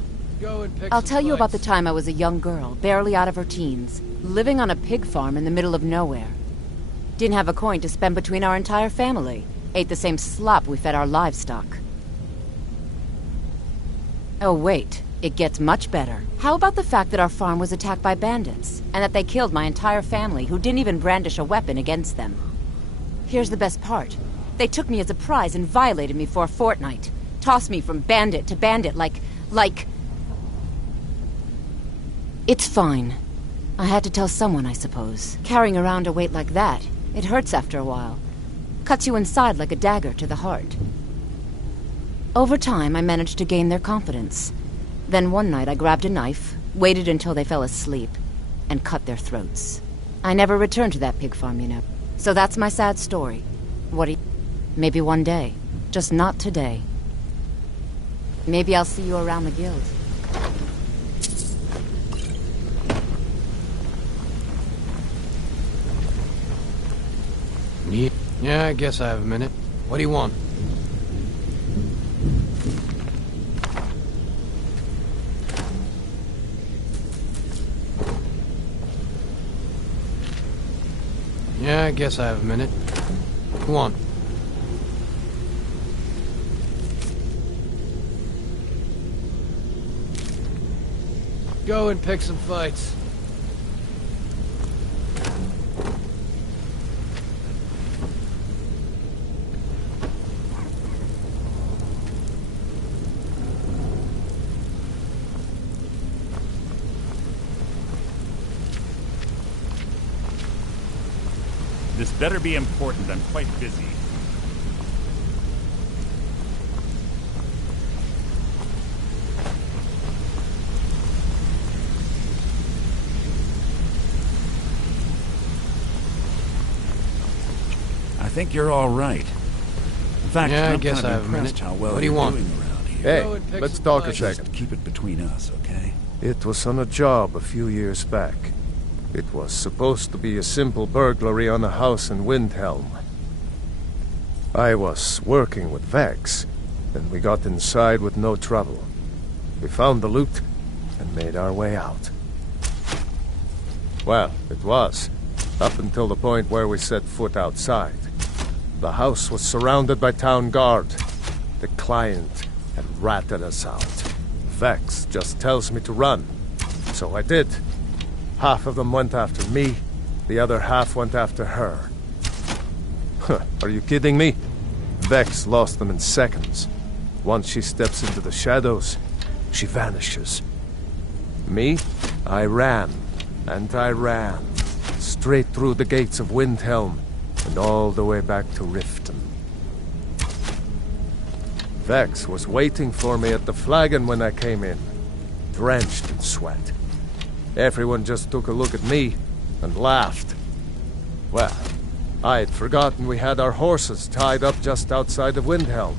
I'll tell you about the time I was a young girl, barely out of her teens, living on a pig farm in the middle of nowhere. Didn't have a coin to spend between our entire family. Ate the same slop we fed our livestock. Oh wait, it gets much better. How about the fact that our farm was attacked by bandits, and that they killed my entire family who didn't even brandish a weapon against them? Here's the best part. They took me as a prize and violated me for a fortnight. Tossed me from bandit to bandit like... It's fine. I had to tell someone, I suppose. Carrying around a weight like that, it hurts after a while. Cuts you inside like a dagger to the heart. Over time, I managed to gain their confidence. Then one night I grabbed a knife, waited until they fell asleep, and cut their throats. I never returned to that pig farm, you know. So that's my sad story. What do you... Maybe one day. Just not today. Maybe I'll see you around the guild. Yeah, I guess I have a minute. What do you want? Yeah, I guess I have a minute. Go on. Go and pick some fights. This better be important. I'm quite busy. I think you're all right. In fact, yeah, I I'm guess kind I of have a impressed minute. how well What do you you're want? doing around here. Hey, let's talk a Just second. keep it between us, okay? It was on a job a few years back. It was supposed to be a simple burglary on a house in Windhelm. I was working with Vex, and we got inside with no trouble. We found the loot and made our way out. Well, it was, up until the point where we set foot outside. The house was surrounded by town guard. The client had ratted us out. Vex just tells me to run, so I did. Half of them went after me, the other half went after her. Huh, are you kidding me? Vex lost them in seconds. Once she steps into the shadows, she vanishes. Me? I ran, and I ran, straight through the gates of Windhelm, and all the way back to Riften. Vex was waiting for me at the flagon when I came in, drenched in sweat. Everyone just took a look at me and laughed. Well, I had forgotten we had our horses tied up just outside of Windhelm.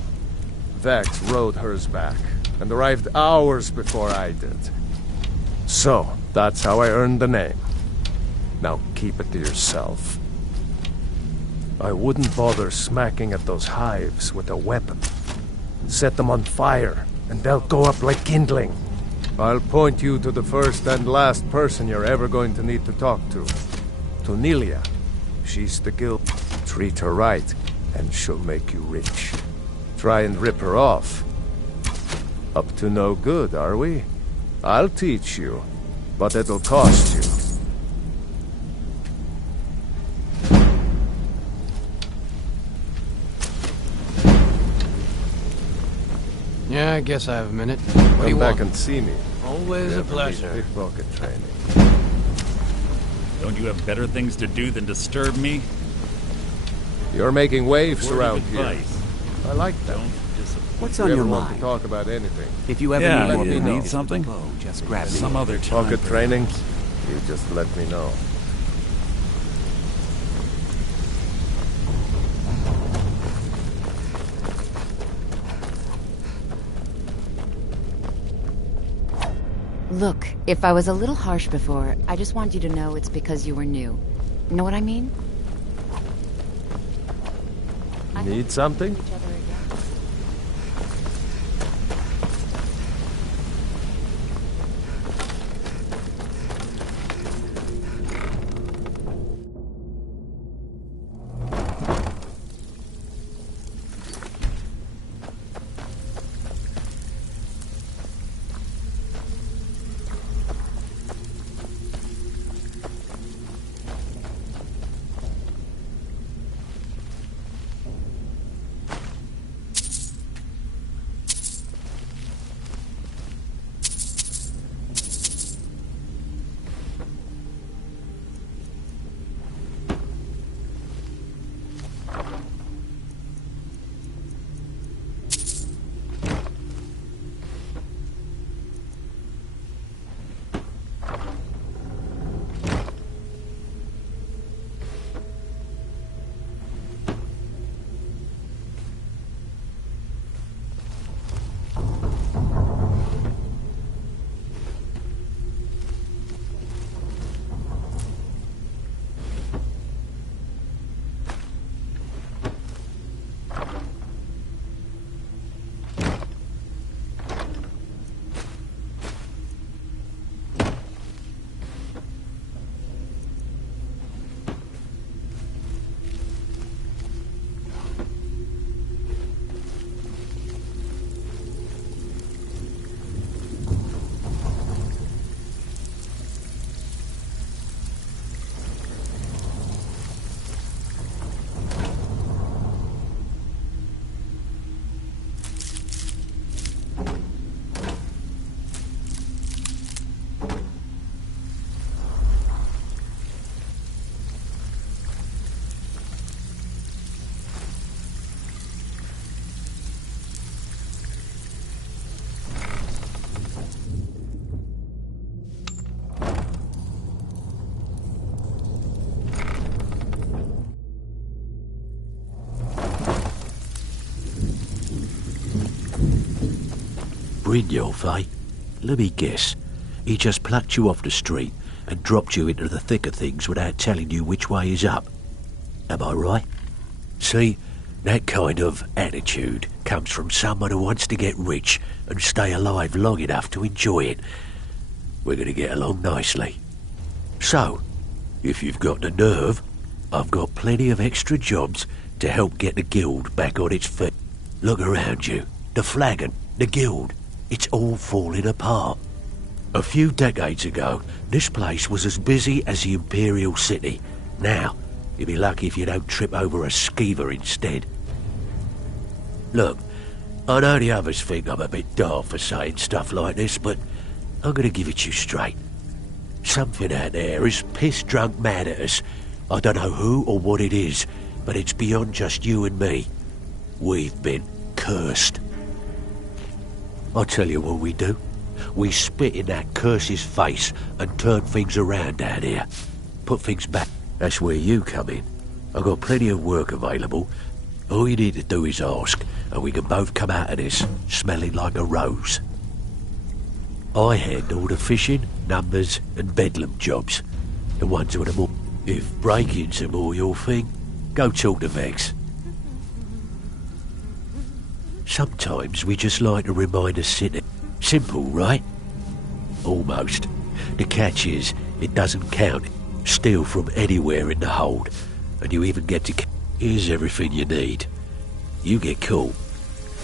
Vex rode hers back and arrived hours before I did. So, that's how I earned the name. Now keep it to yourself. I wouldn't bother smacking at those hives with a weapon. Set them on fire, and they'll go up like kindling. I'll point you to the first and last person you're ever going to need to talk to. To Nelia. She's the guild. Treat her right, and she'll make you rich. Try and rip her off. Up to no good, are we? I'll teach you, but it'll cost you. Yeah, I guess I have a minute. What do you Come back want? and see me. Always a Never pleasure. need pickpocket training. Don't you have better things to do than disturb me? You're making waves Word of around here. advice. I like that. What's If on you your ever want mind? to talk about anything. If you ever Yeah, need more you than need this something? bow, just grab me. Some other time. Pocket training, you just let me know. Look, if I was a little harsh before, I just want you to know it's because you were new. Know what I mean? Need something? Brynjolf, eh? Let me guess. He just plucked you off the street and dropped you into the thick of things without telling you which way is up. Am I right? See, that kind of attitude comes from someone who wants to get rich and stay alive long enough to enjoy it. We're going to get along nicely. So, if you've got the nerve, I've got plenty of extra jobs to help get the guild back on its feet. Look around you. The flagon, the guild, it's all falling apart. A few decades ago, this place was as busy as the Imperial City. Now, you'll be lucky if you don't trip over a skeever instead. Look, I know the others think I'm a bit daft for saying stuff like this, but I'm going to give it to you straight. Something out there is piss-drunk mad at us. I don't know who or what it is, but it's beyond just you and me. We've been cursed. I'll tell you what we do. We spit in that curse's face and turn things around down here. Put things back. That's where you come in. I've got plenty of work available. All you need to do is ask, and we can both come out of this smelling like a rose. I handle the fishing, numbers, and bedlam jobs. The ones with them all. If break-ins are more your thing, go talk to Vex. Sometimes we just like to remind a city. Simple, right? Almost. The catch is, it doesn't count. Steal from anywhere in the hold, and you even get to... Here's everything you need. You get caught,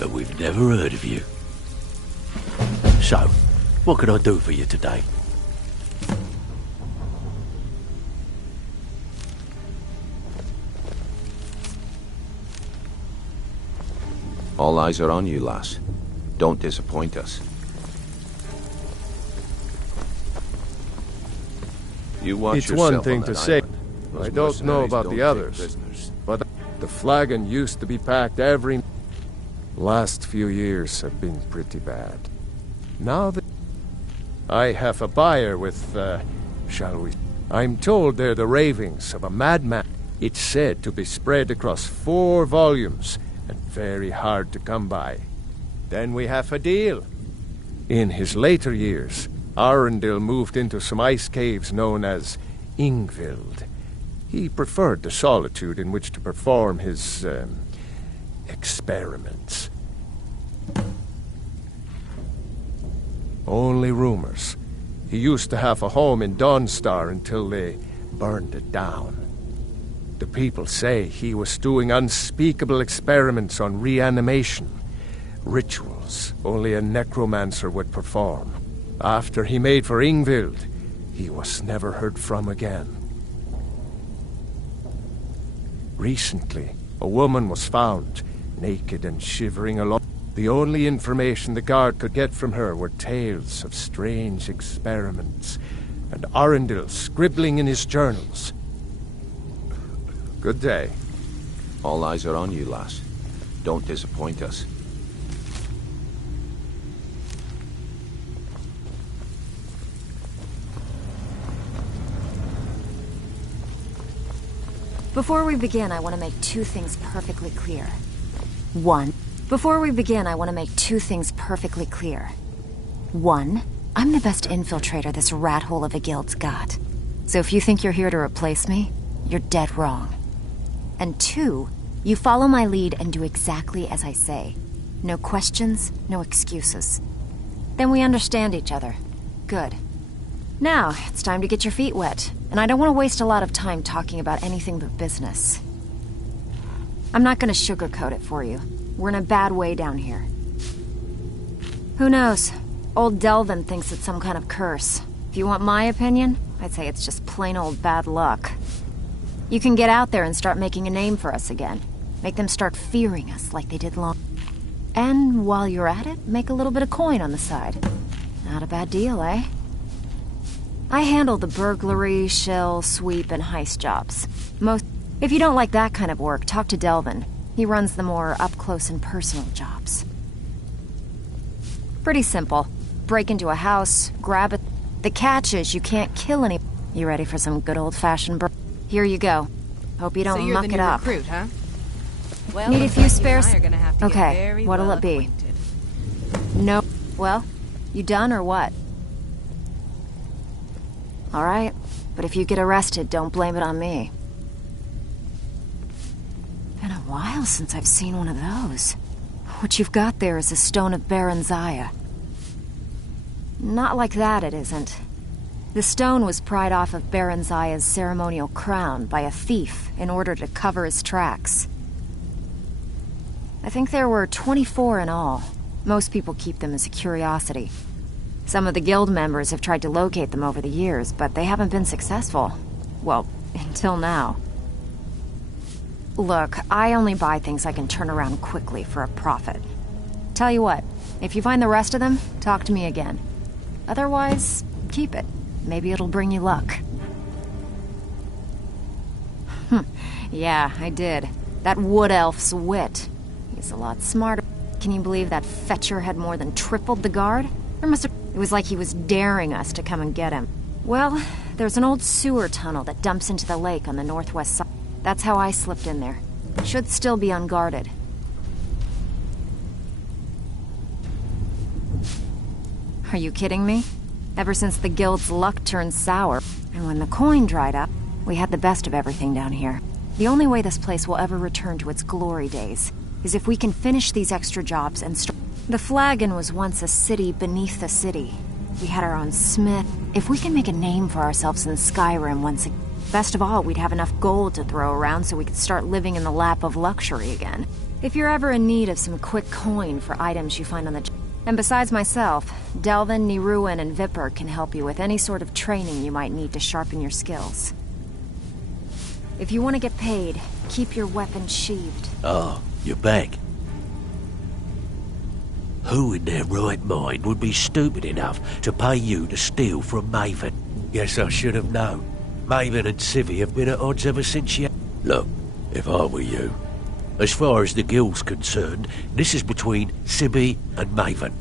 and we've never heard of you. So, what can I do for you today? All eyes are on you, lass. Don't disappoint us. You watch it's yourself one thing on to that say. island. Those I don't know mercenaries about don't the take others, prisoners. but the flagon used to be packed every... Last few years have been pretty bad. Now that I have a buyer with, shall we... I'm told they're the ravings of a madman. It's said to be spread across 4 volumes and very hard to come by. Then we have a deal. In his later years, Arundel moved into some ice caves known as Ingvild. He preferred the solitude in which to perform his, experiments. Only rumors. He used to have a home in Dawnstar until they burned it down. The people say he was doing unspeakable experiments on reanimation, rituals only a necromancer would perform. After he made for Ingvild, he was never heard from again. Recently, a woman was found, naked and shivering along. The only information the guard could get from her were tales of strange experiments, and Arundel scribbling in his journals. Good day. All eyes are on you, lass. Don't disappoint us. Before we begin, I want to make 2 things perfectly clear. 1. Before we begin, I want to make 2 things perfectly clear. 1. I'm the best infiltrator this rat hole of a guild's got. So if you think you're here to replace me, you're dead wrong. And 2, you follow my lead and do exactly as I say. No questions, no excuses. Then we understand each other. Good. Now, it's time to get your feet wet, and I don't want to waste a lot of time talking about anything but business. I'm not going to sugarcoat it for you. We're in a bad way down here. Who knows? Old Delvin thinks it's some kind of curse. If you want my opinion, I'd say it's just plain old bad luck. You can get out there and start making a name for us again. Make them start fearing us like they did long. And while you're at it, make a little bit of coin on the side. Not a bad deal, eh? I handle the burglary, shell, sweep, and heist jobs. If you don't like that kind of work, talk to Delvin. He runs the more up-close and personal jobs. Pretty simple. Break into a house, grab it. The catch is you can't kill any... You ready for some good old-fashioned Here you go. Hope you don't so you're muck the it new up. Recruit, huh? Well, Need a few spares? Okay, what'll it be? No. Well, you done or what? All right, but if you get arrested, don't blame it on me. Been a while since I've seen one of those. What you've got there is a stone of Baron Zaya. Not like that, it isn't. The stone was pried off of Baron Zaya's ceremonial crown by a thief in order to cover his tracks. I think there were 24 in all. Most people keep them as a curiosity. Some of the guild members have tried to locate them over the years, but they haven't been successful. Well, until now. Look, I only buy things I can turn around quickly for a profit. Tell you what, if you find the rest of them, talk to me again. Otherwise, keep it. Maybe it'll bring you luck. Yeah, I did. That wood elf's wit. He's a lot smarter. Can you believe that fetcher had more than tripled the guard? It was like he was daring us to come and get him. Well, there's an old sewer tunnel that dumps into the lake on the northwest side. That's how I slipped in there. Should still be unguarded. Are you kidding me? Ever since the guild's luck turned sour, and when the coin dried up, we had the best of everything down here. The only way this place will ever return to its glory days is if we can finish these extra jobs and start. The Flagon was once a city beneath the city. We had our own smith. If we can make a name for ourselves in Skyrim once again, best of all, we'd have enough gold to throw around so we could start living in the lap of luxury again. If you're ever in need of some quick coin for items you find on the... And besides myself, Delvin, Niruin, and Vipper can help you with any sort of training you might need to sharpen your skills. If you want to get paid, keep your weapons sheathed. Oh, you're back. Who in their right mind would be stupid enough to pay you to steal from Maven? Guess I should have known. Maven and Civvy have been at odds ever since you... Look, if I were you, as far as the guild's concerned, this is between Civvy and Maven.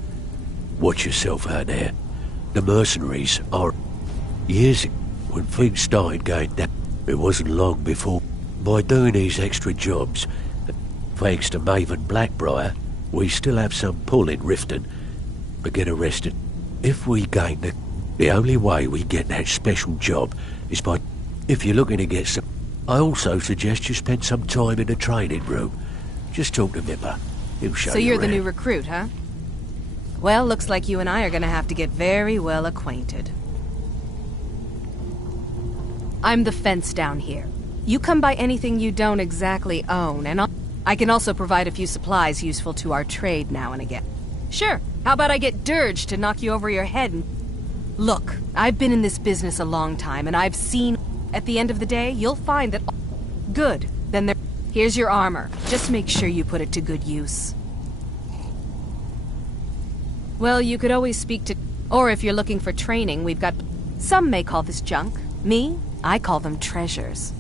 Watch yourself out there. The mercenaries are... Years ago, when things started going down, it wasn't long before. By doing these extra jobs, thanks to Maven Blackbriar, we still have some pull in Riften, but get arrested. If we gain the only way we get that special job is by... If you're looking to get some... I also suggest you spend some time in the training room. Just talk to Vipper. He'll show you. So you're the around. new recruit, huh? Well, looks like you and I are gonna have to get very well acquainted. I'm the fence down here. You come by anything you don't exactly own, and I can also provide a few supplies useful to our trade now and again. Sure, how about I get Dirge to knock you over your head and... Look, I've been in this business a long time, and I've seen... At the end of the day, you'll find that... Good, then there... Here's your armor. Just make sure you put it to good use. Well, you could always speak to... Or if you're looking for training, we've got... Some may call this junk. Me, I call them treasures.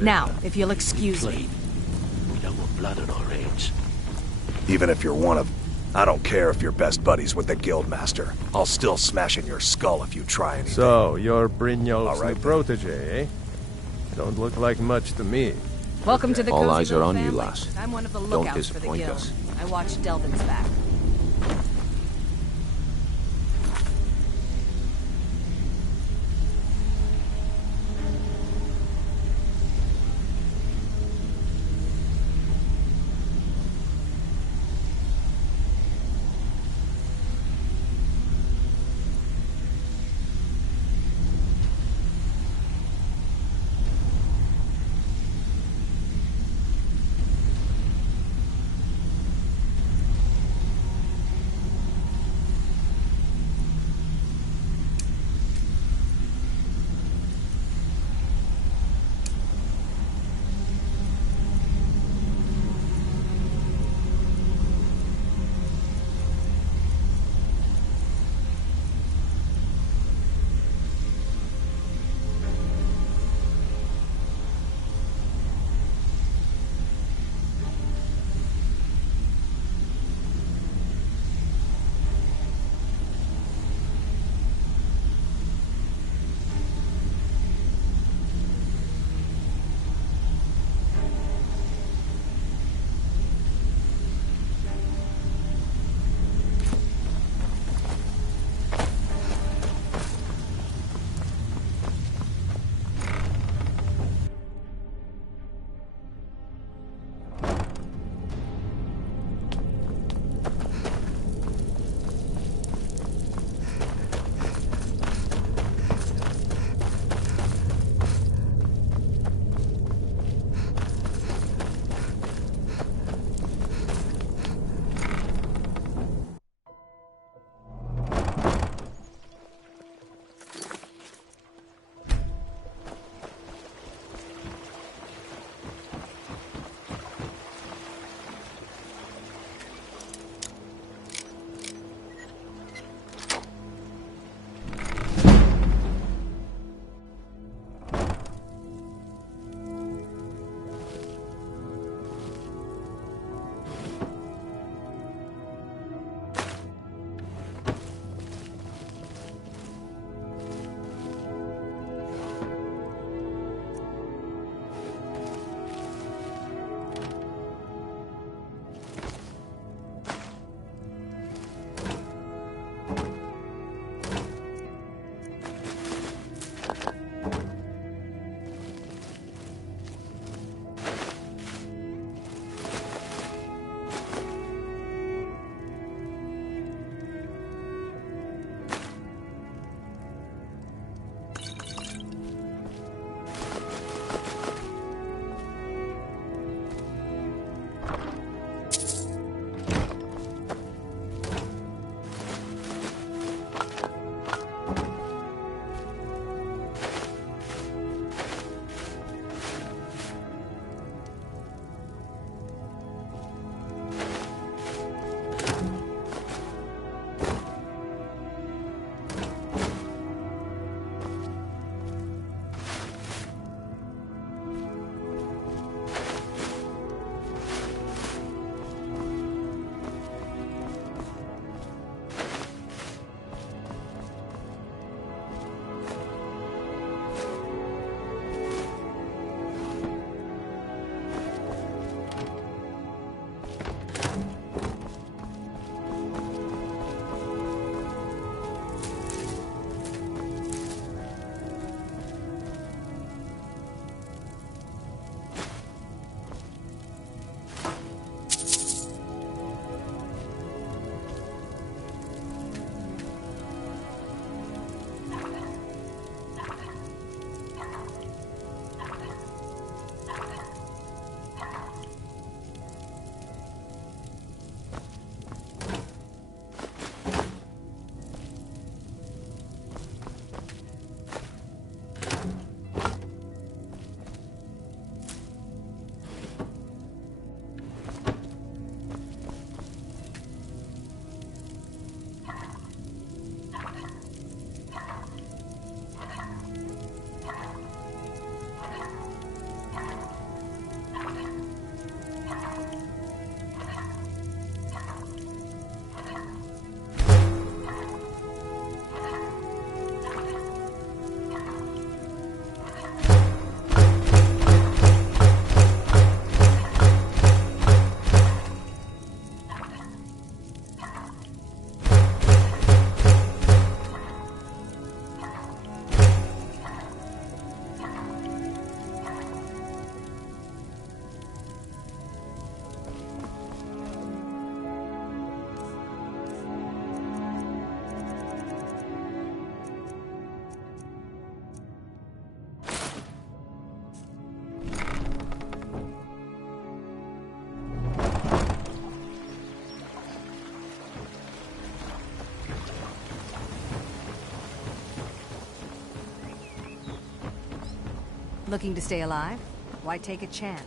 Now, if you'll excuse me. We don't want blood on our hands. Even if you're one of... I don't care if you're best buddies with the Guildmaster. I'll still smash in your skull if you try anything. So, you're Brynjolf's new protege, eh? Don't look like much to me. Welcome to the All cozy eyes are little on you, family. lass. I'm one of the Don't lookouts for the disappoint guild. us. I watch Delvin's back. Looking to stay alive? Why take a chance?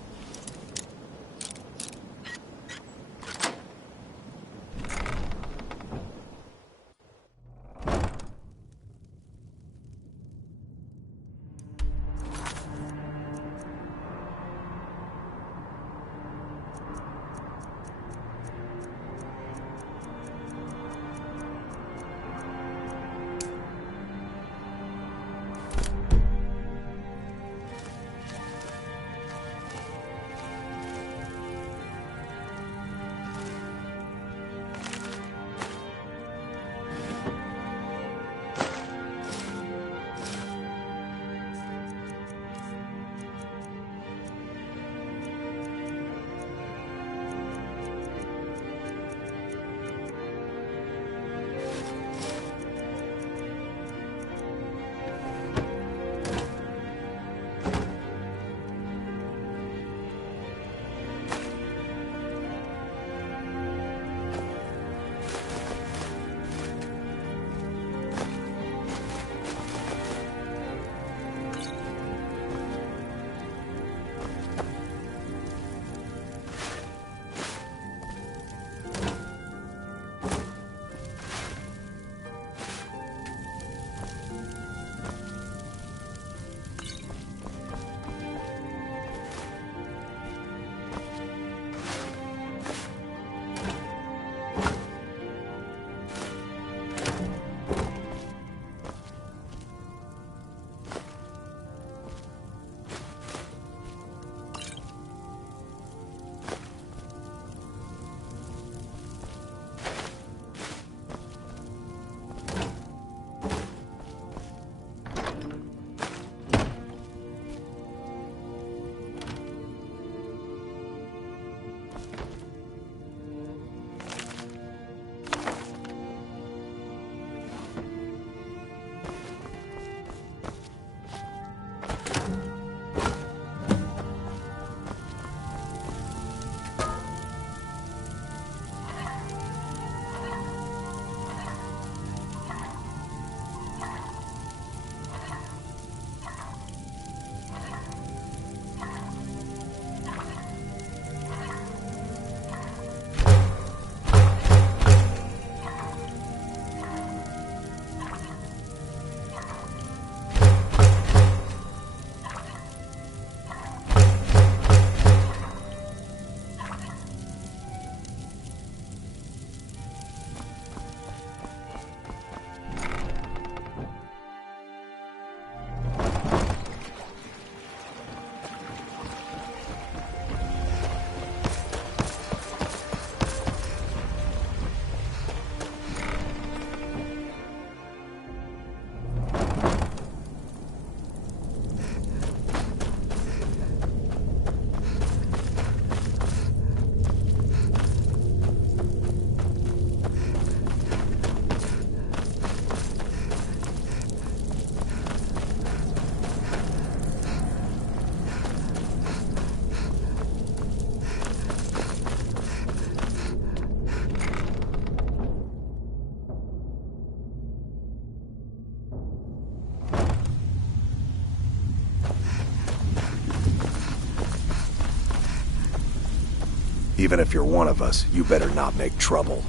Even if you're one of us, you better not make trouble.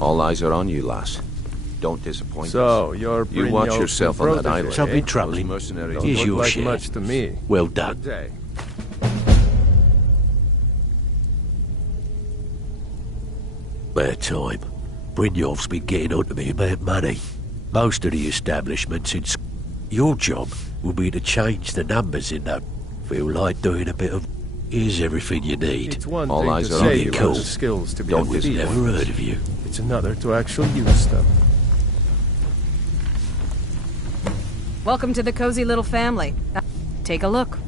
All eyes are on you, lass. Don't disappoint us. So, you're You watch Brynjolf's yourself on that protege, island. Something eh? troubling. Those mercenaries Here's Don't your look like share. much to me. Well Good done. day. Bad time. Brynjolf's been getting onto me about money. Most of the establishments in... Your job will be to change the numbers in that. Feel like doing a bit of... Here's everything you need. It's one All thing eyes to are say on you you, have cool. the skills to be Don't a thief. Never heard of you. It's another to actually use them. Welcome to the cozy little family. Take a look.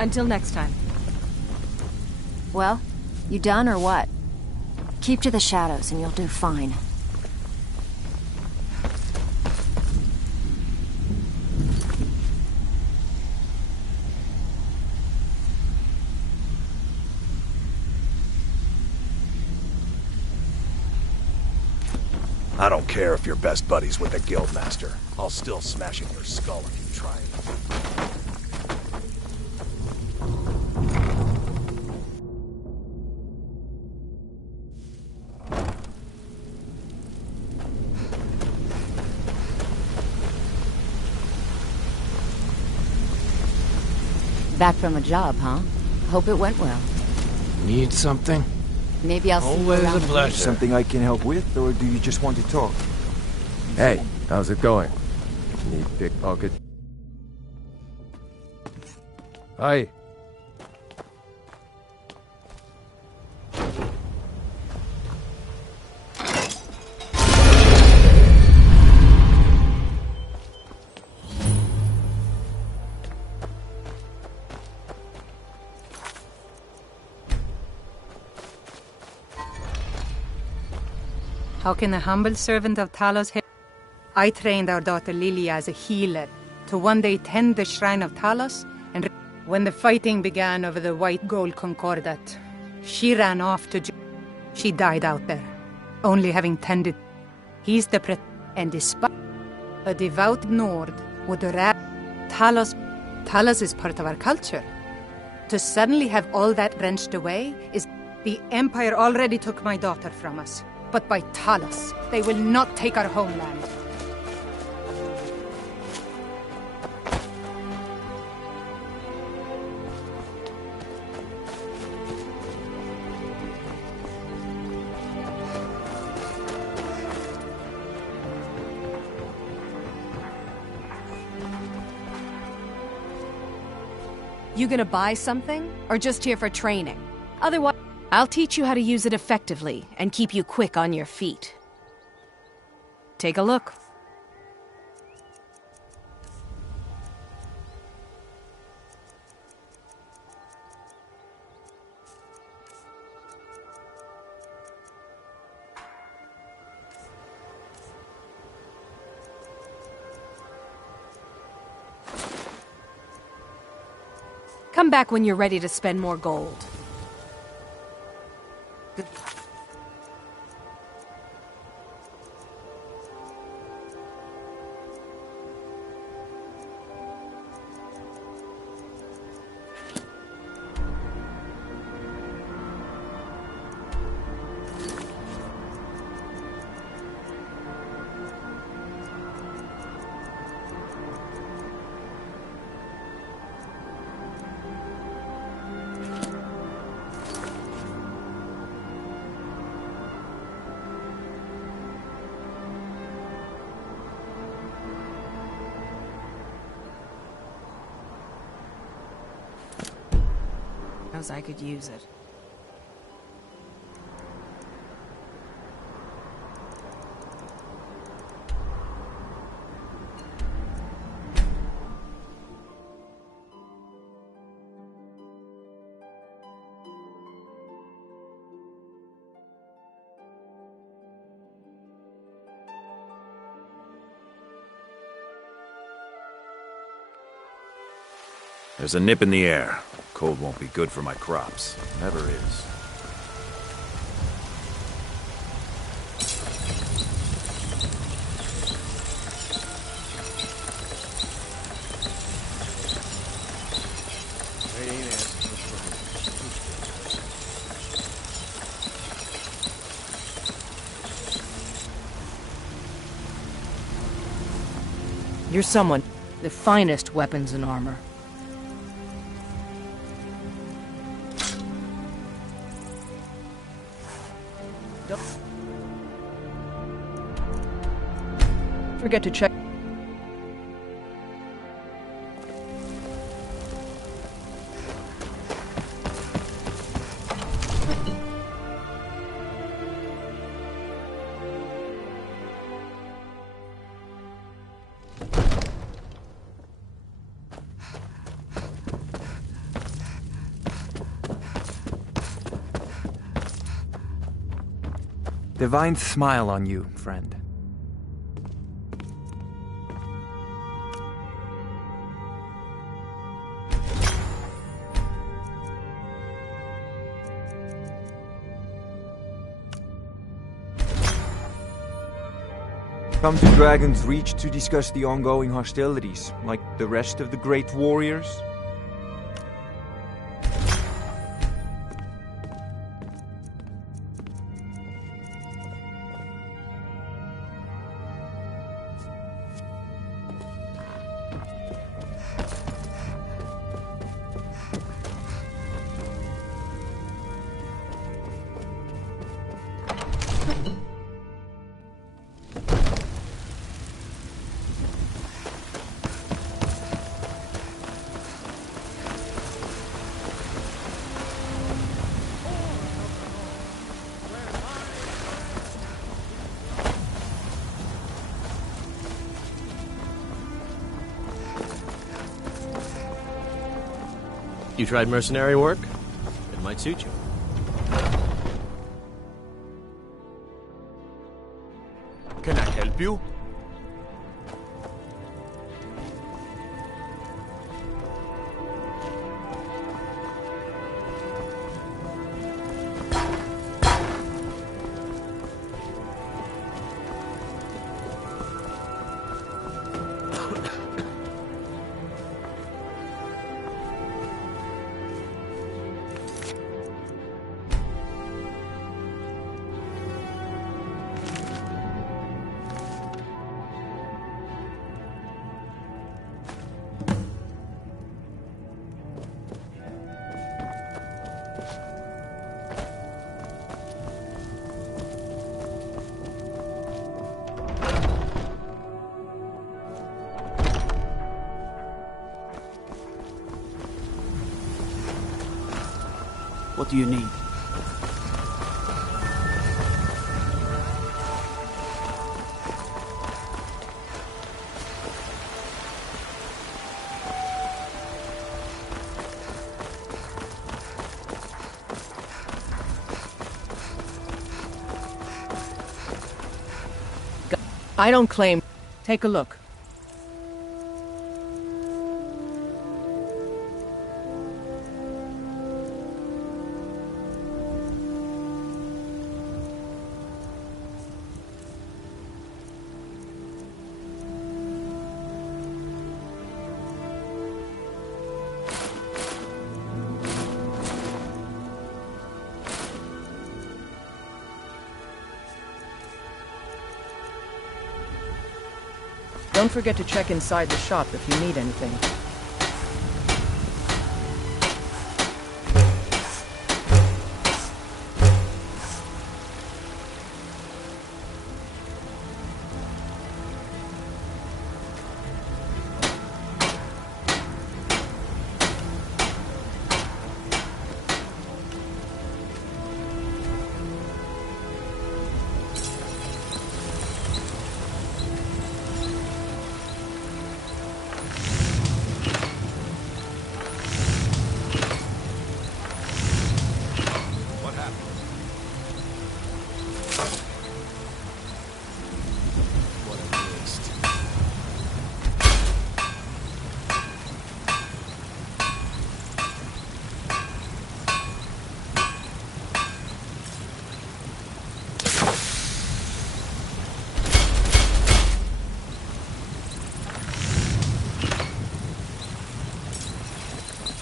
Until next time. Well, you done or what? Keep to the shadows and you'll do fine. I don't care if you're best buddies with the Guildmaster. I'll still smash in your skull if you try it. Back from a job, huh? Hope it went well. Need something? Maybe I'll see you Always around. a pleasure. Something I can help with, or do you just want to talk? Hey, how's it going? Need pickpocket? Hi. How can a humble servant of Talos help? I trained our daughter Lilia as a healer to one day tend the shrine of Talos, and when the fighting began over the white gold concordat, she ran off to she died out there, only having tended. He's the and despite a devout Nord would Talos is part of our culture. To suddenly have all that wrenched away is the Empire already took my daughter from us. But by Talos, they will not take our homeland. You gonna buy something? Or just here for training? Otherwise, I'll teach you how to use it effectively and keep you quick on your feet. Take a look. Come back when you're ready to spend more gold. I could use it. There's a nip in the air. Cold won't be good for my crops. Never is. You're someone. The finest weapons and armor. Forget to check. Divine smile on you, friend. Come to Dragon's Reach to discuss the ongoing hostilities, like the rest of the great warriors? You tried mercenary work? It might suit you. Can I help you? What do you need? I don't claim. Take a look. Don't forget to check inside the shop if you need anything.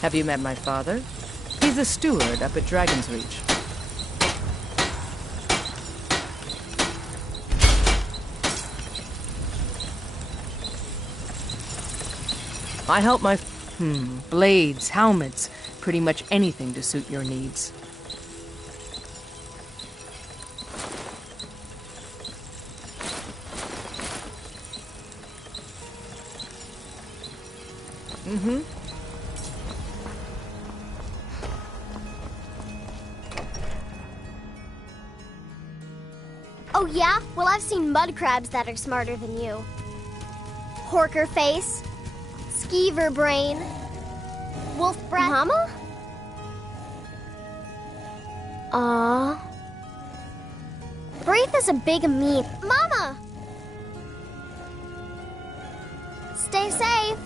Have you met my father? He's a steward up at Dragon's Reach. I help my... blades, helmets, pretty much anything to suit your needs. Mm-hmm. Oh yeah? Well, I've seen mud crabs that are smarter than you. Horker face, skeever brain, wolf breath. Mama? Brief is a big meme. Mama! Stay safe.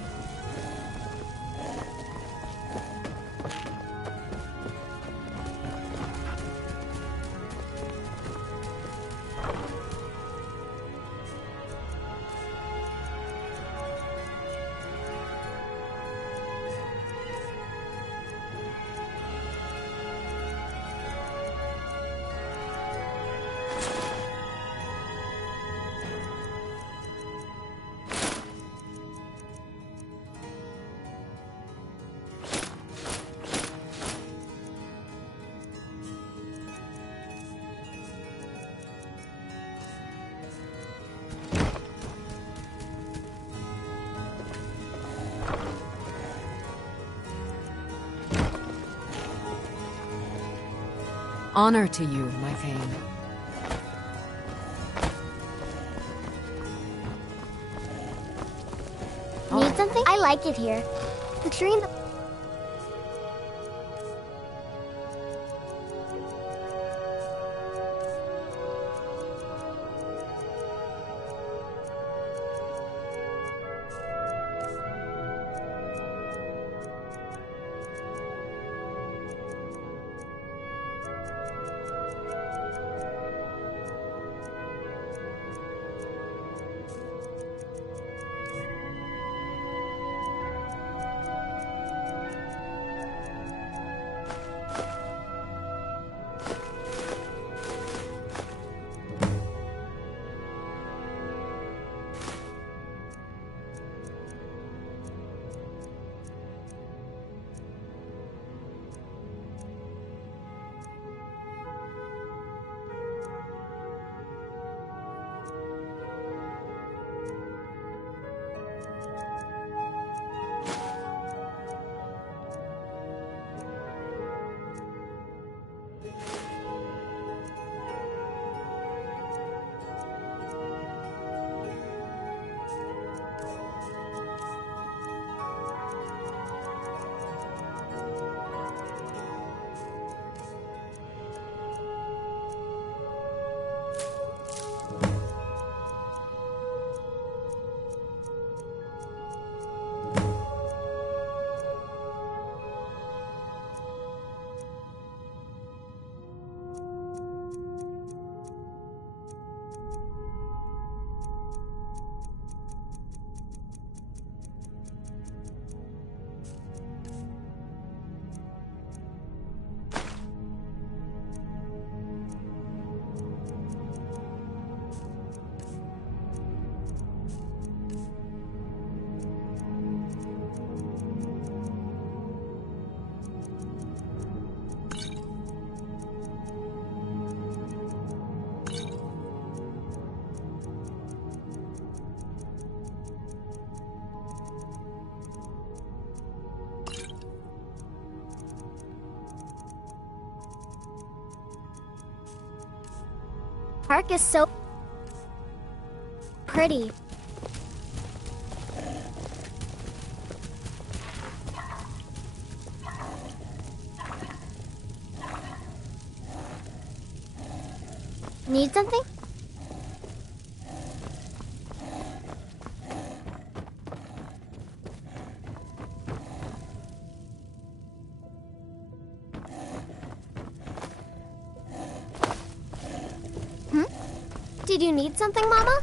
Honor to you, my Thane. Need something? I like it here. The tree and the... park is so pretty. Need something? Did you need something, Mama?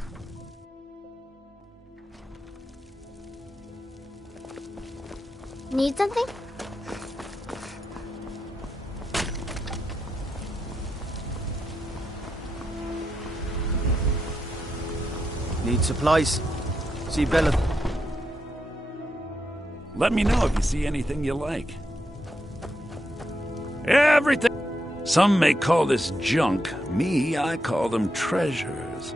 Need something? Need supplies? See Bella? Let me know if you see anything you like. Everything. Some may call this junk. Me, I call them treasures.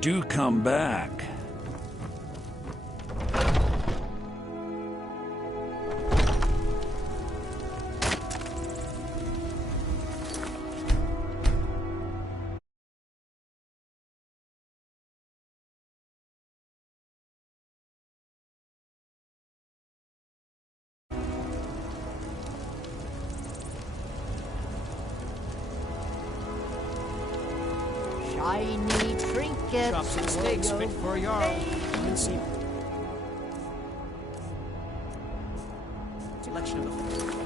Do come back. Shiny trinkets. Chops and steaks fit for your selection of the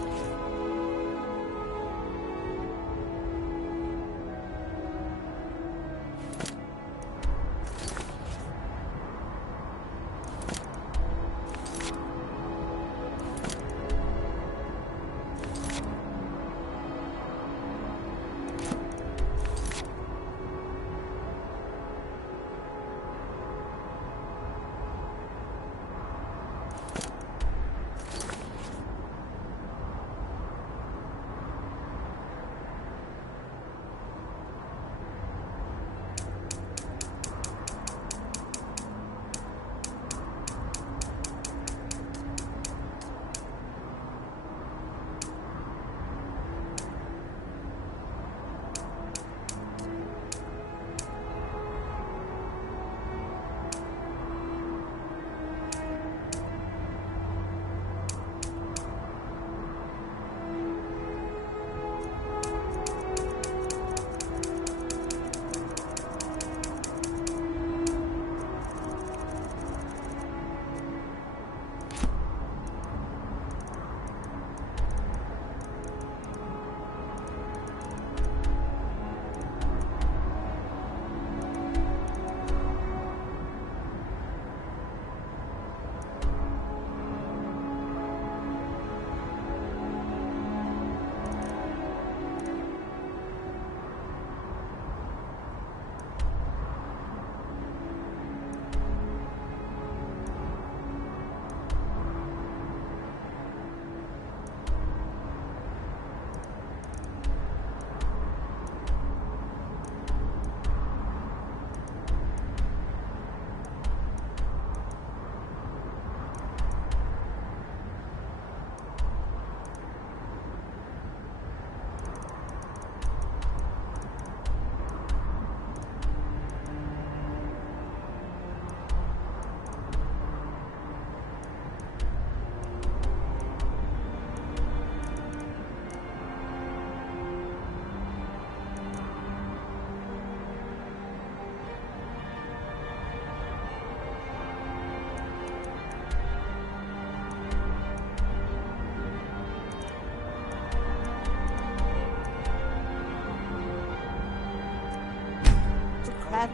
crab.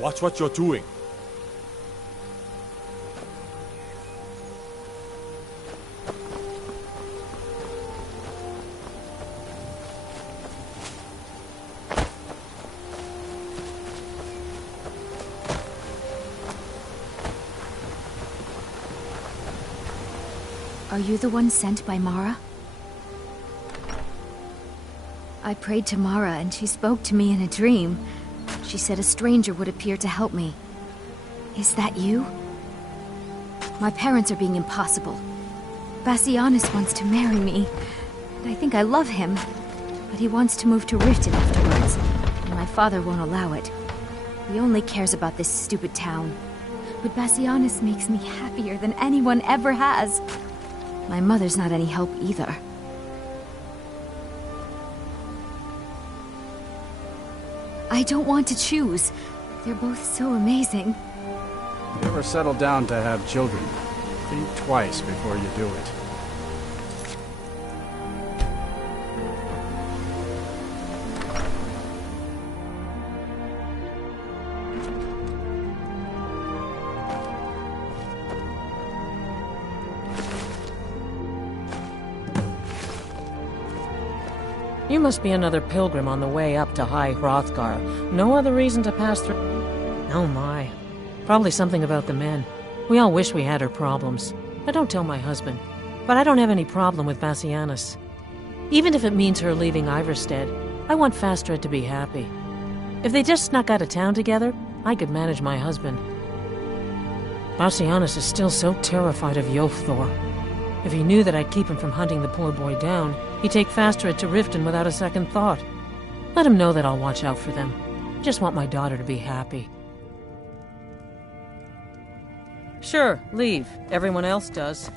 Watch what you're doing. Are you the one sent by Mara? I prayed to Mara and she spoke to me in a dream. She said a stranger would appear to help me. Is that you? My parents are being impossible. Bassianus wants to marry me, and I think I love him. But he wants to move to Riften afterwards, and my father won't allow it. He only cares about this stupid town. But Bassianus makes me happier than anyone ever has. My mother's not any help either. I don't want to choose. They're both so amazing. If you ever settle down to have children, think twice before you do it. You must be another pilgrim on the way up to High Hrothgar. No other reason to pass through. Oh my. Probably something about the men. We all wish we had her problems. I don't tell my husband, but I don't have any problem with Bassianus. Even if it means her leaving Iverstead, I want Fastred to be happy. If they just snuck out of town together, I could manage my husband. Bassianus is still so terrified of Yofthor. If he knew that I'd keep him from hunting the poor boy down, he'd take Fastred to Riften without a second thought. Let him know that I'll watch out for them. I just want my daughter to be happy. Sure, leave. Everyone else does.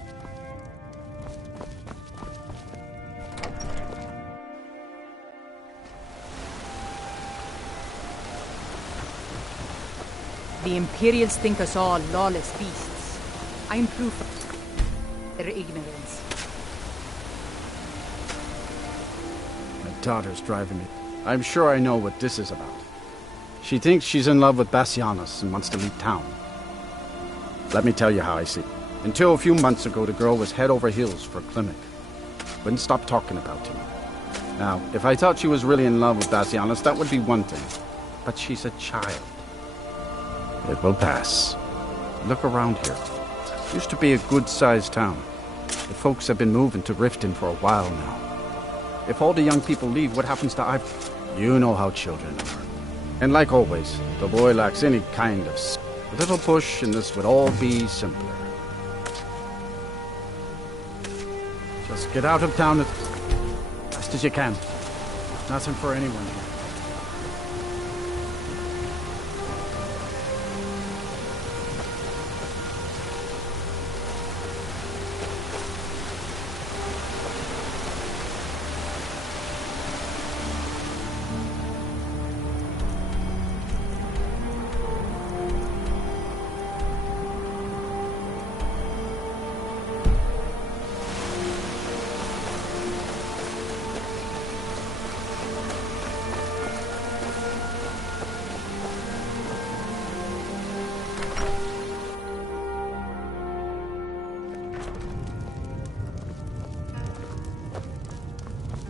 The Imperials think us all lawless beasts. I'm proof of their ignorance. My daughter's driving me. I'm sure I know what this is about. She thinks she's in love with Bassianus and wants to leave town. Let me tell you how I see it. Until a few months ago, the girl was head over heels for Klimek. Wouldn't stop talking about him. Now, if I thought she was really in love with Bassianus, that would be one thing. But she's a child. It will pass. Look around here. Used to be a good-sized town. The folks have been moving to Riften for a while now. If all the young people leave, what happens to Ivor? You know how children are. And like always, the boy lacks any kind of... A little push and this would all be simpler. Just get out of town as fast as you can. Nothing for anyone here.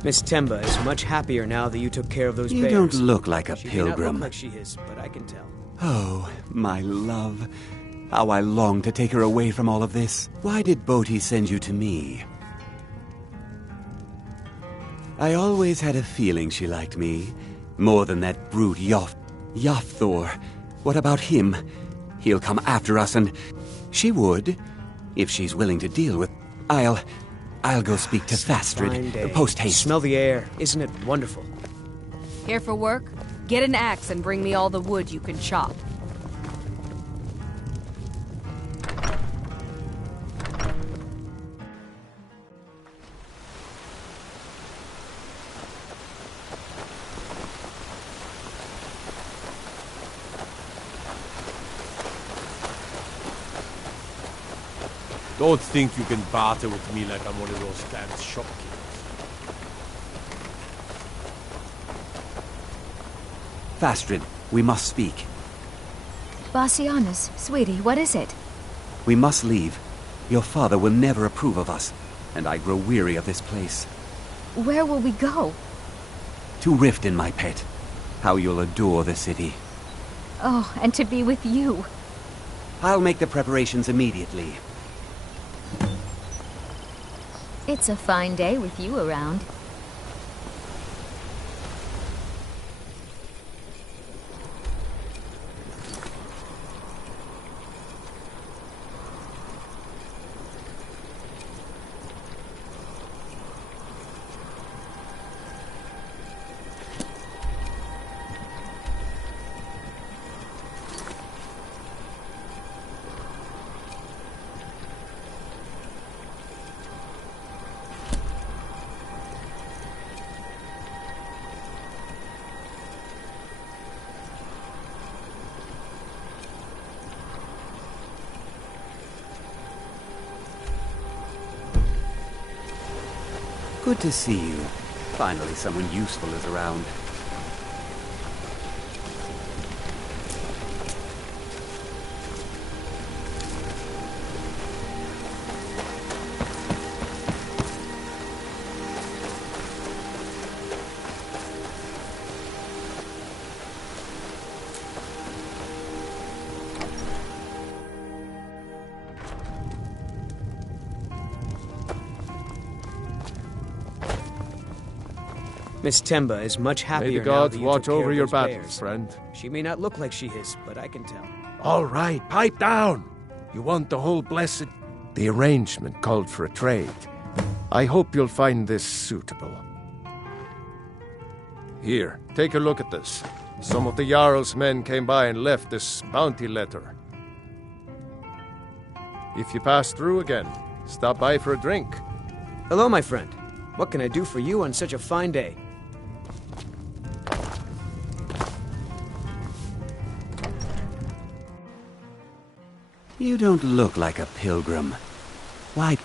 Miss Temba is much happier now that you took care of those bears. You don't look like a She may not pilgrim. look like she is, but I can tell. Oh, my love. How I long to take her away from all of this. Why did Bodhi send you to me? I always had a feeling she liked me. More than that brute Yofthor. What about him? He'll come after us and... She would, if she's willing to deal with... I'll go speak to Fastred. Post-haste. Smell the air. Isn't it wonderful? Here for work? Get an axe and bring me all the wood you can chop. Don't think you can barter with me like I'm one of those damn shopkeepers. Fastred, we must speak. Bassianus, sweetie, what is it? We must leave. Your father will never approve of us, and I grow weary of this place. Where will we go? To Riften, my pet. How you'll adore the city. Oh, and to be with you. I'll make the preparations immediately. It's a fine day with you around. Good to see you. Finally, someone useful is around. Miss Temba is much happier May the now gods that you watch took care over of your those battles, bears. friend. She may not look like she is, but I can tell. All right, pipe down. You want the whole blessed... The arrangement called for a trade. I hope you'll find this suitable. Here, take a look at this. Some of the Jarl's men came by and left this bounty letter. If you pass through again, stop by for a drink. Hello, my friend. What can I do for you on such a fine day? You don't look like a pilgrim. Why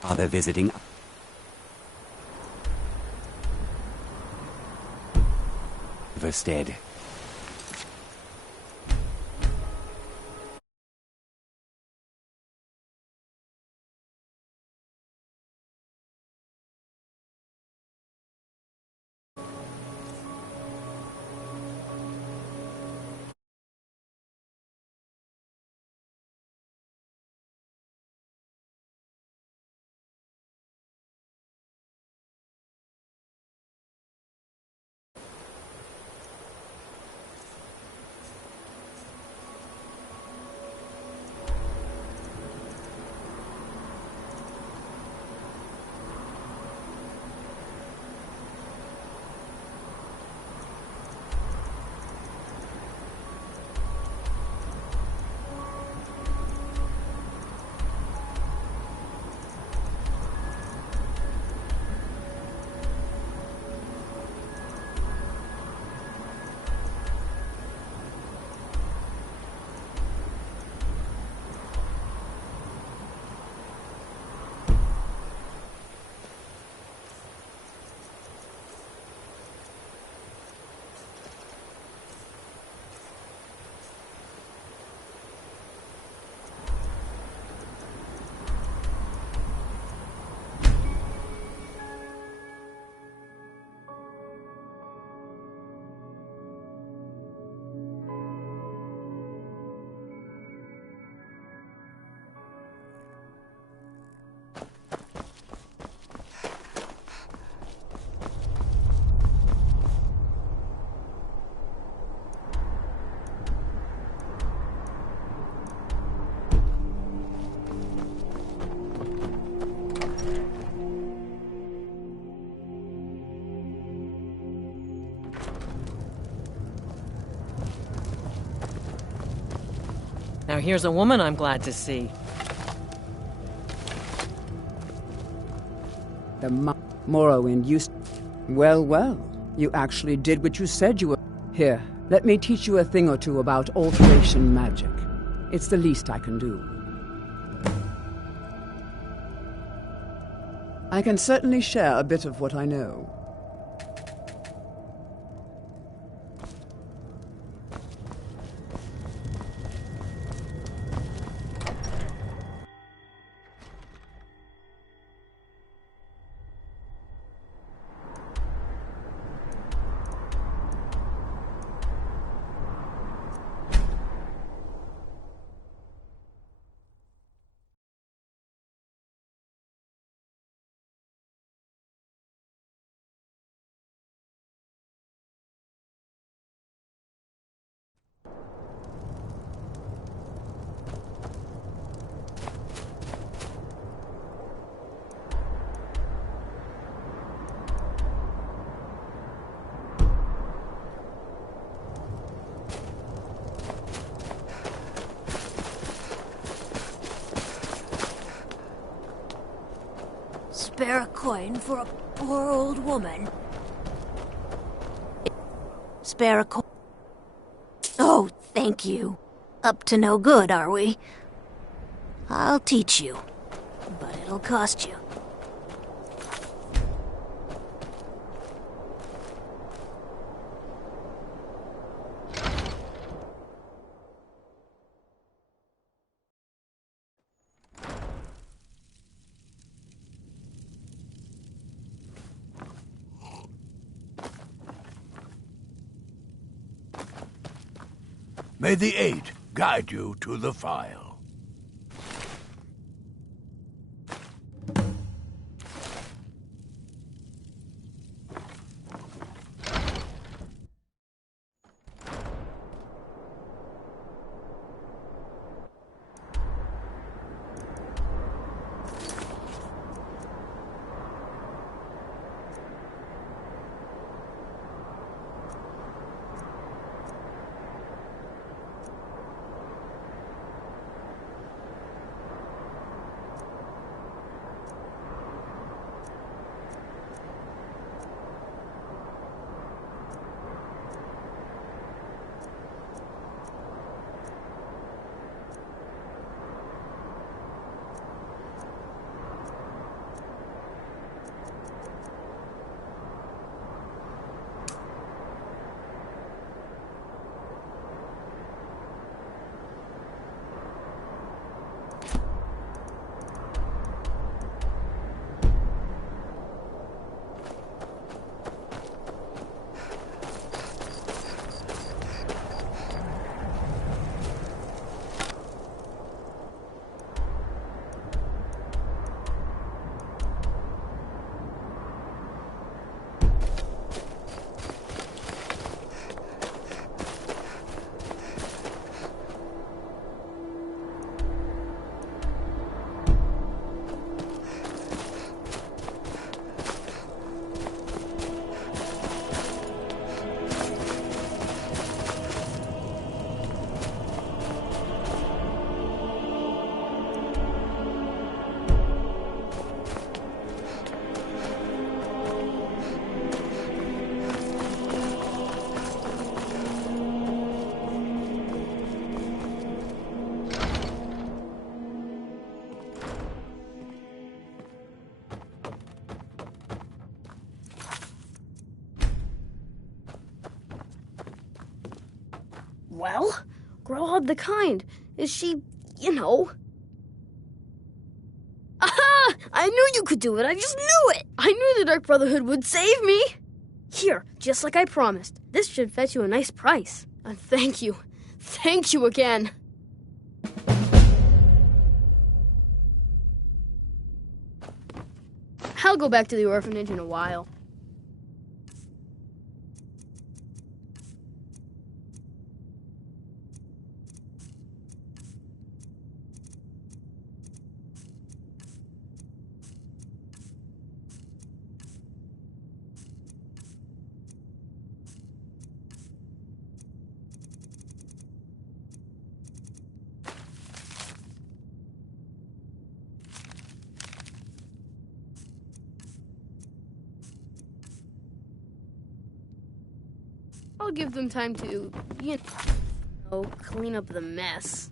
bother visiting Verstead? Now here's a woman I'm glad to see. The Morrowind used... Well, well. You actually did what you said you were... Here, let me teach you a thing or two about alteration magic. It's the least I can do. I can certainly share a bit of what I know. Spare a coin for a poor old woman. Spare a coin. Oh, thank you. Up to no good, are we? I'll teach you, but it'll cost you. May the 8 guide you to the file. Well, Growhub the Kind. Is she, you know... Aha! I knew you could do it. I just knew it. I knew the Dark Brotherhood would save me. Here, just like I promised. This should fetch you a nice price. And thank you. Thank you again. I'll go back to the orphanage in a while. I'll give them time to, you know, clean up the mess.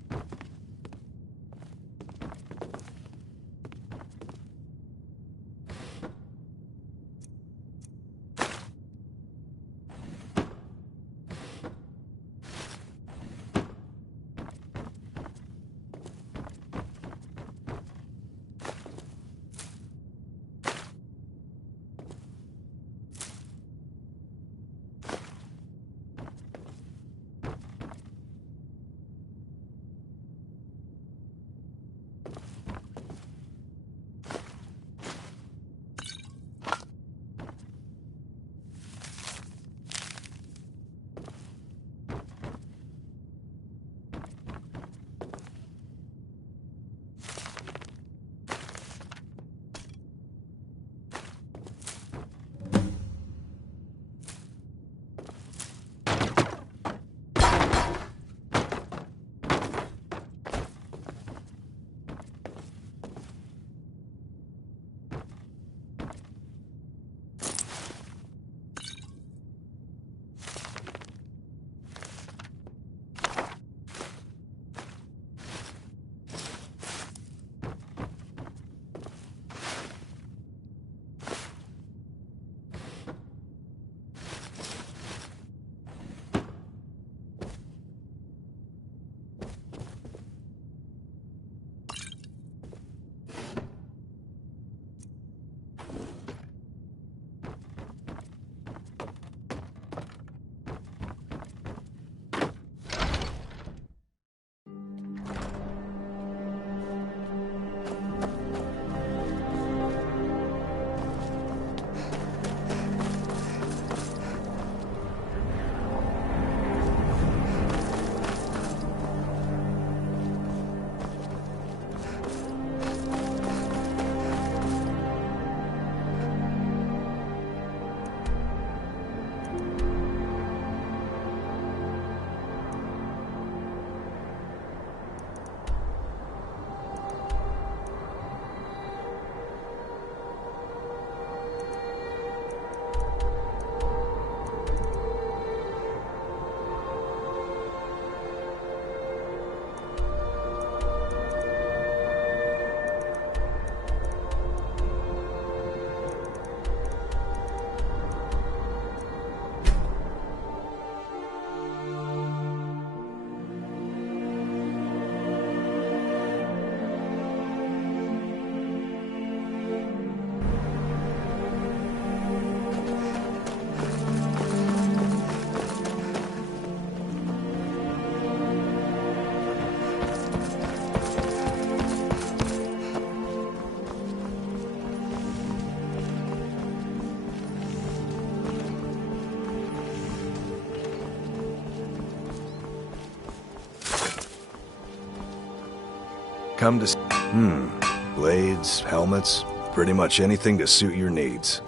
Come to... Blades, helmets, pretty much anything to suit your needs.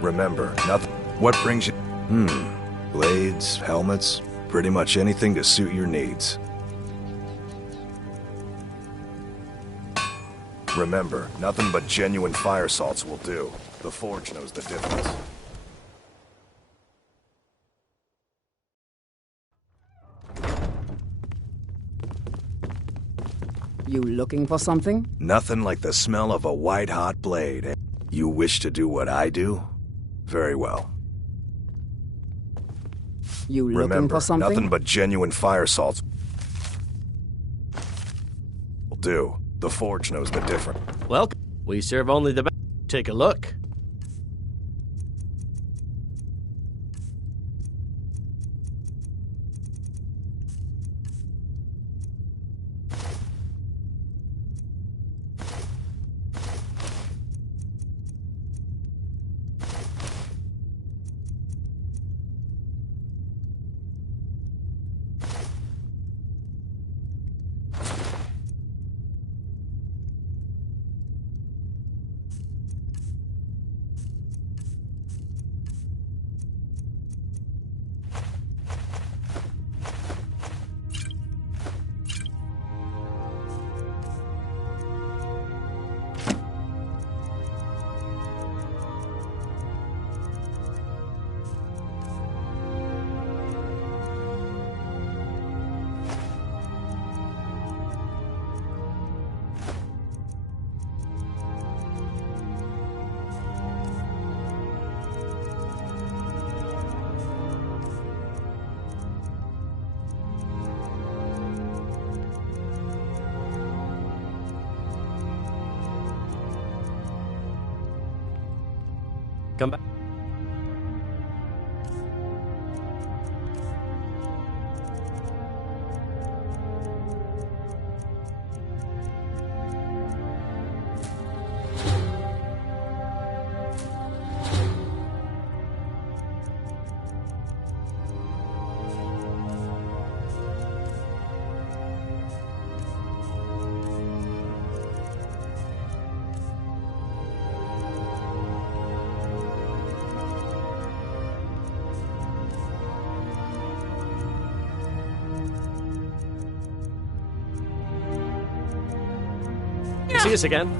Remember, nothing... What brings you... Blades, helmets, pretty much anything to suit your needs. Remember, nothing but genuine fire salts will do. The Forge knows the difference. You looking for something? Nothing like the smell of a white-hot blade. Eh? You wish to do what I do? Very well. You looking Remember, for something? nothing but genuine fire salts will do. The Forge knows the difference. Welcome. We serve only the best. Take a look. Come back. See us again.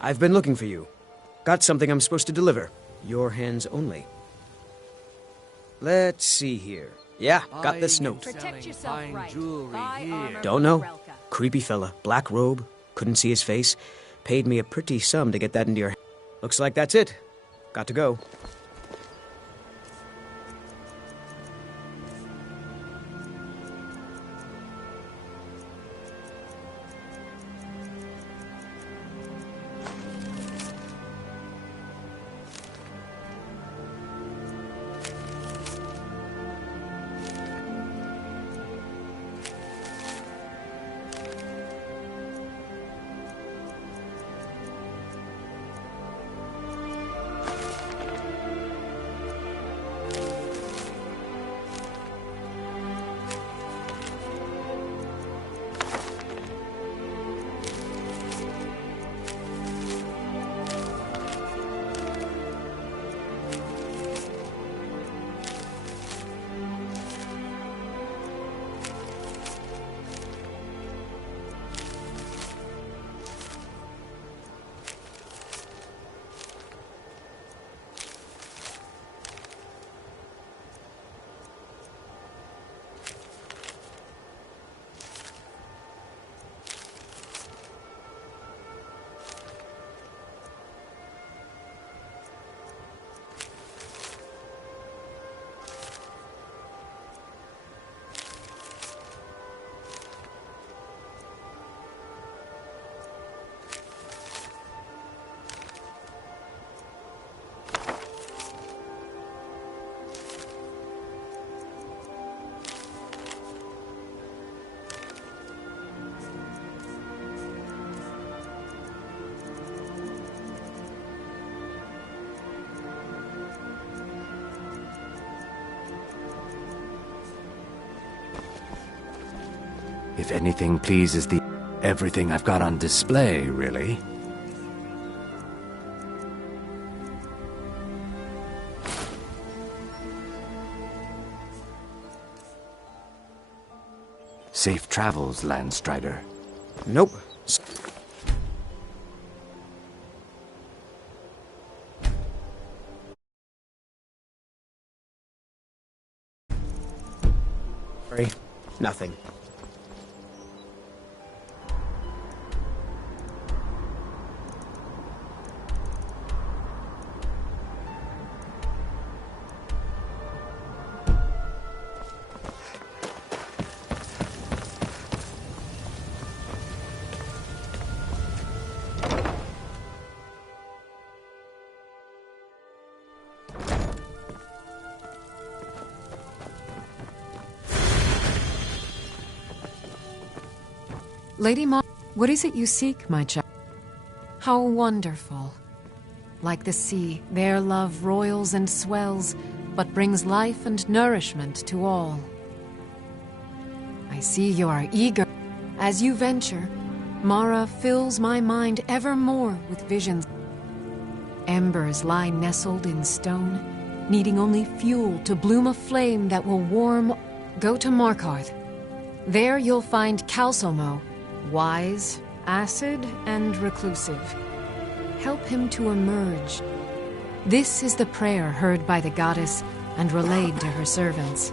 I've been looking for you. Got something I'm supposed to deliver. Your hands only. Let's see here. Yeah, got this note. Protect yourself right. Buy armor Don't from know. Relka. Creepy fella. Black robe. Couldn't see his face. Paid me a pretty sum to get that into your hand. Looks like that's it. Got to go. If anything pleases the... everything I've got on display, really. Safe travels, Landstrider. Nope. Sorry. Nothing. Lady Ma, what is it you seek, my child? How wonderful. Like the sea, their love roils and swells, but brings life and nourishment to all. I see you are eager. As you venture, Mara fills my mind evermore with visions. Embers lie nestled in stone, needing only fuel to bloom a flame that will warm. Go to Markarth. There you'll find Calsomo, wise, acid, and reclusive. Help him to emerge. This is the prayer heard by the goddess and relayed to her servants.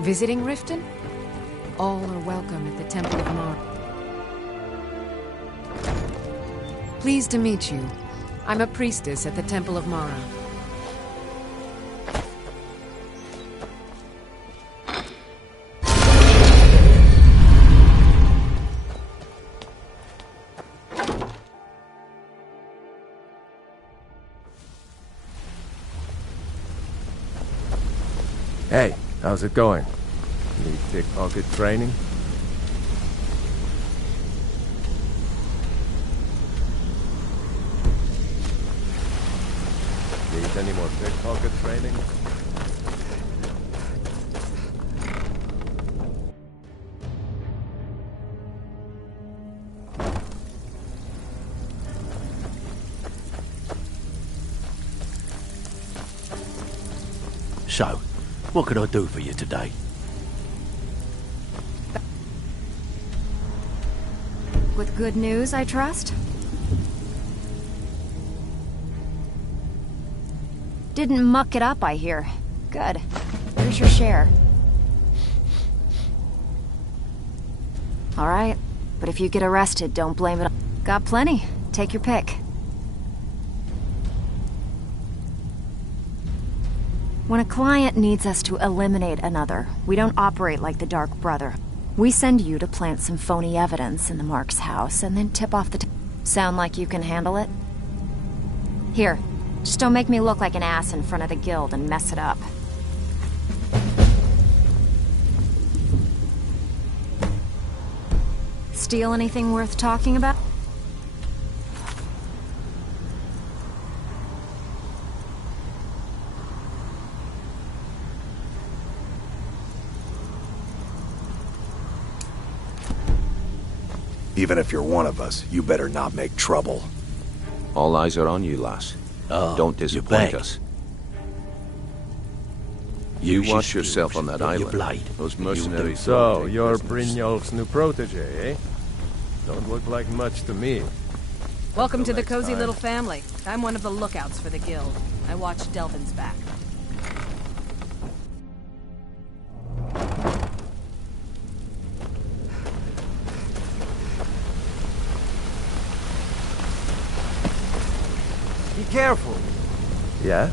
Visiting Riften? All are welcome at the Temple of Mara. Pleased to meet you. I'm a priestess at the Temple of Mara. Hey, how's it going? Need pickpocket training? Need any more pickpocket training? So, what can I do for you today? With good news, I trust? Didn't muck it up, I hear. Good. Here's your share. Alright, but if you get arrested, don't blame it. Got plenty. Take your pick. When a client needs us to eliminate another, we don't operate like the Dark Brother. We send you to plant some phony evidence in the Mark's house and then tip off the Sound like you can handle it? Here, just don't make me look like an ass in front of the guild and mess it up. Steal anything worth talking about? Even if you're one of us, you better not make trouble. All eyes are on you, lass. Oh, don't disappoint back. us. You watch yourself on that island. Those mercenaries. So, you're Brynjolf's new protege, eh? Don't look like much to me. Welcome to the next cozy time. little family. I'm one of the lookouts for the guild. I watch Delvin's back. Be careful. Yeah?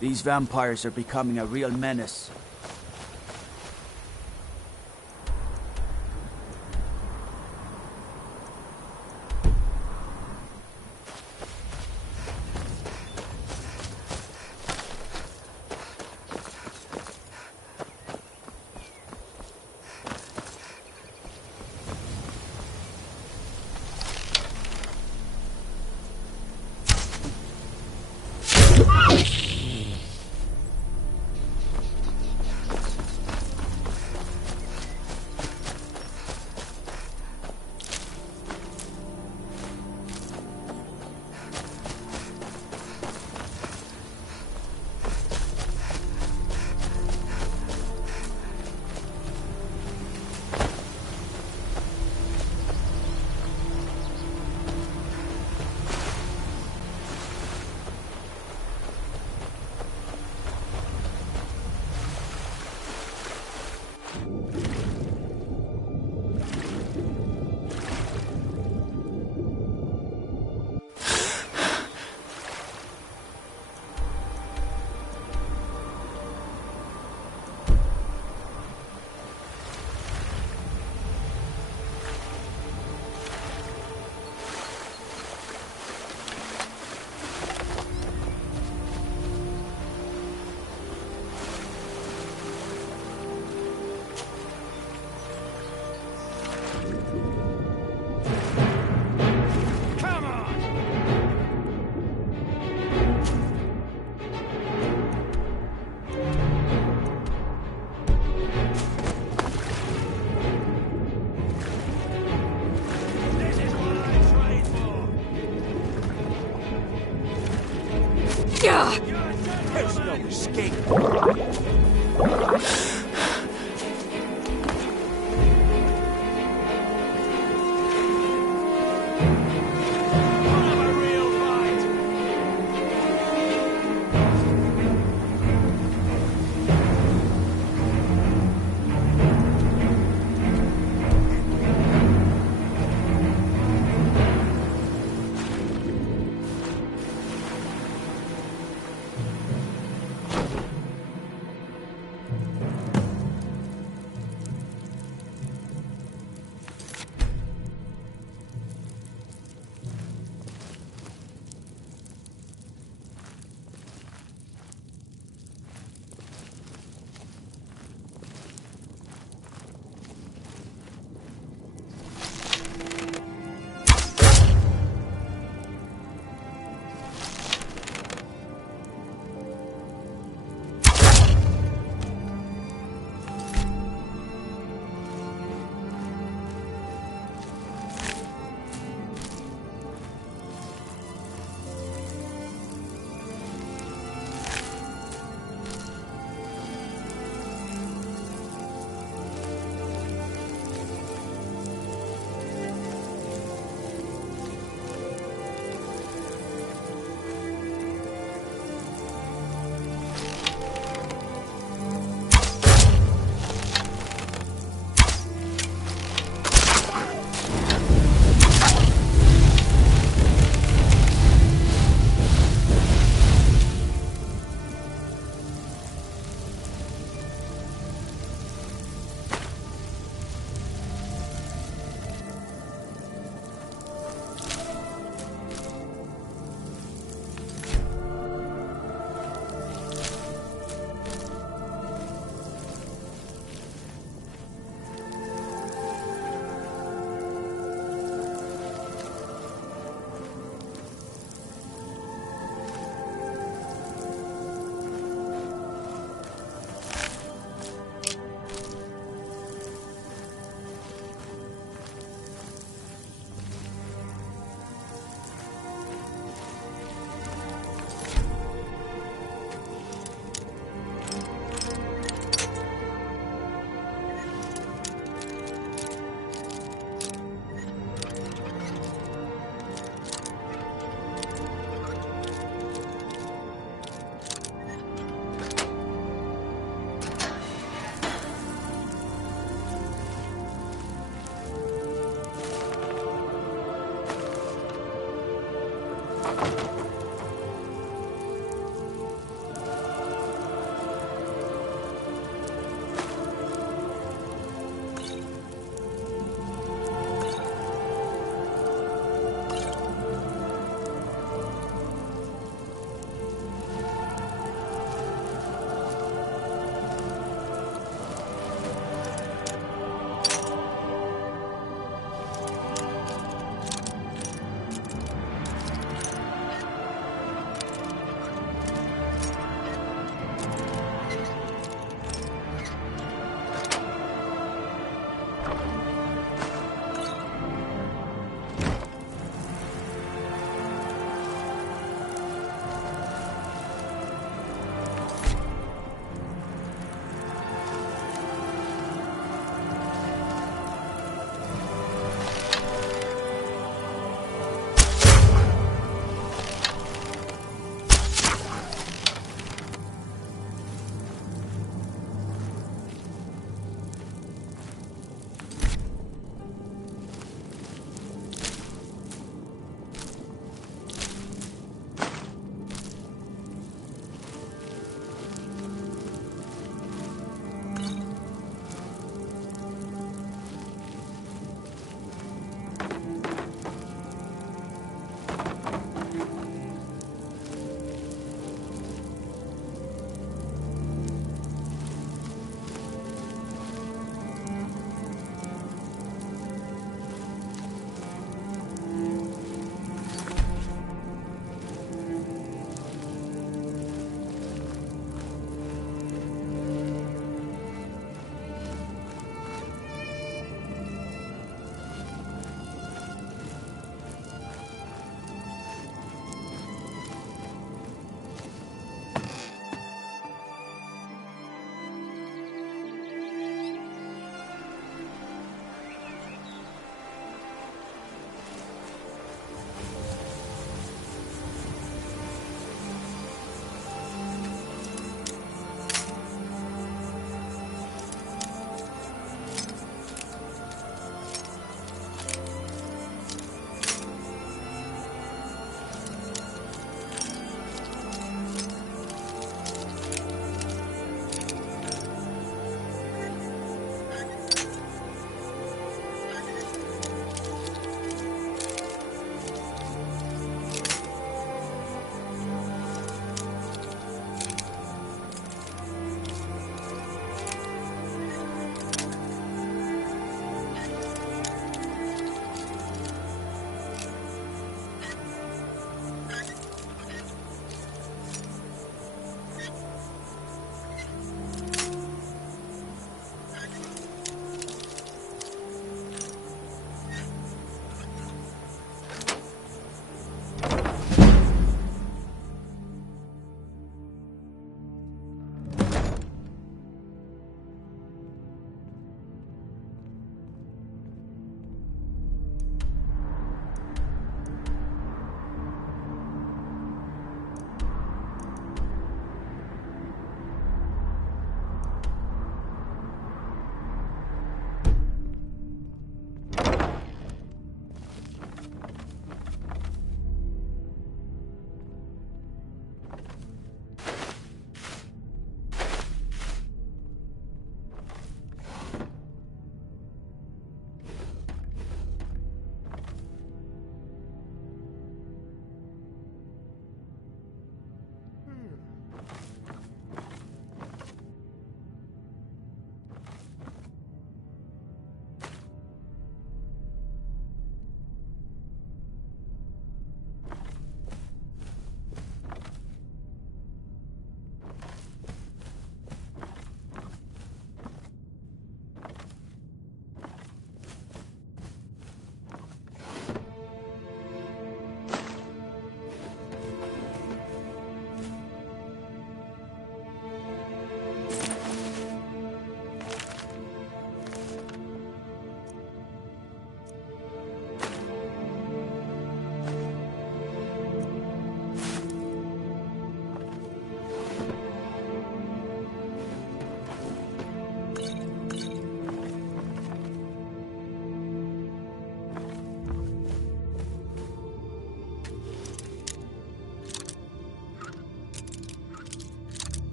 These vampires are becoming a real menace. There's no escape.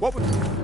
What was...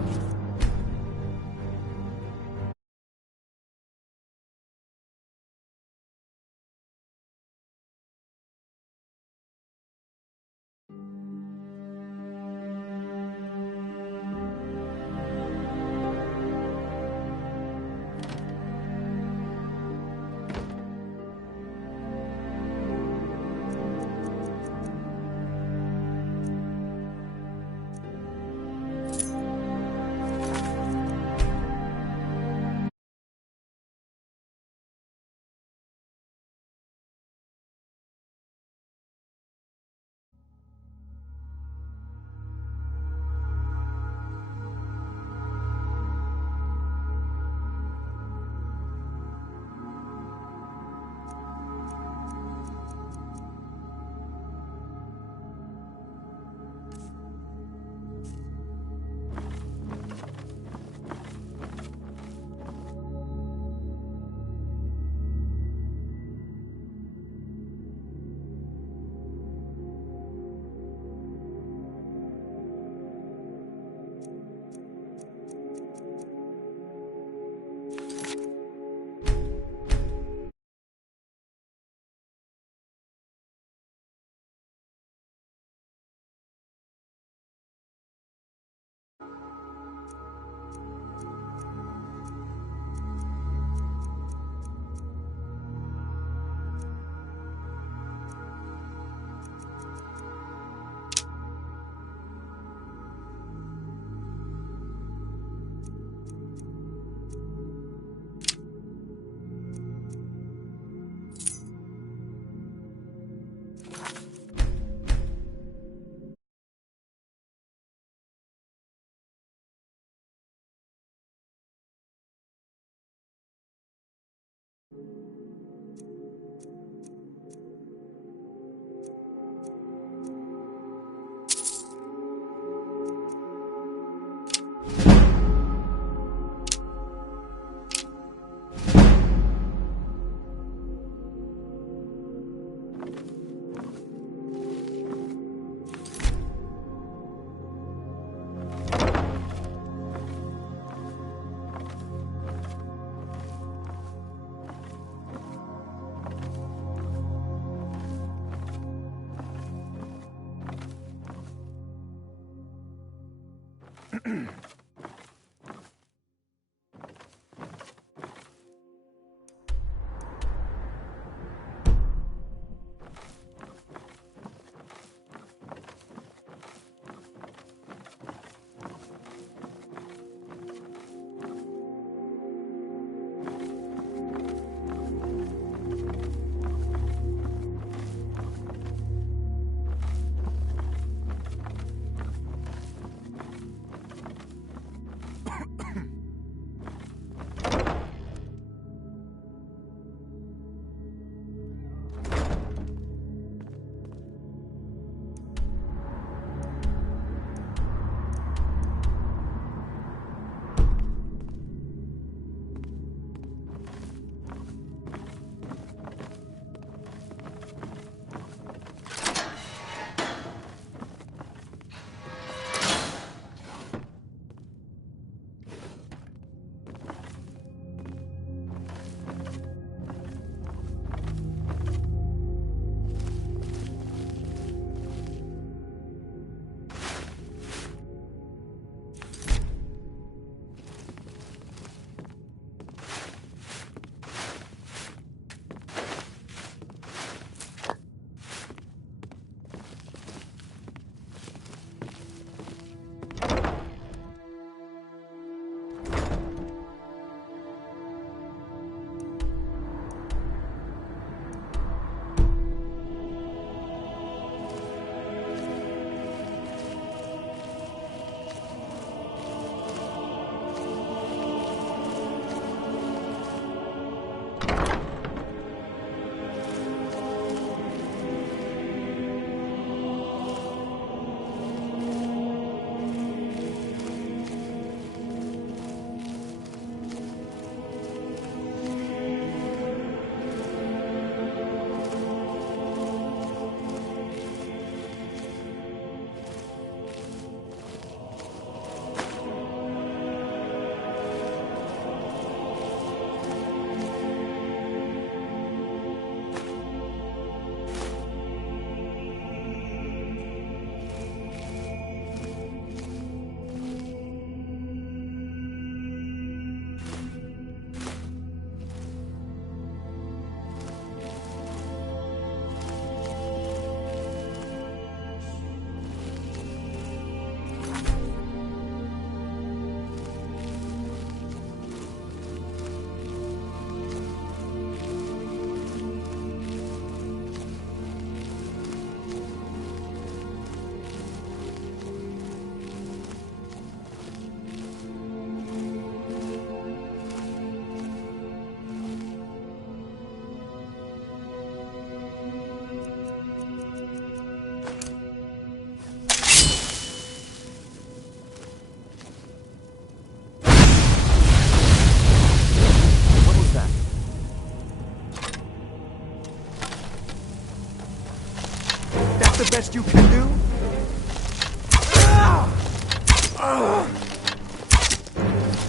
the best you can do?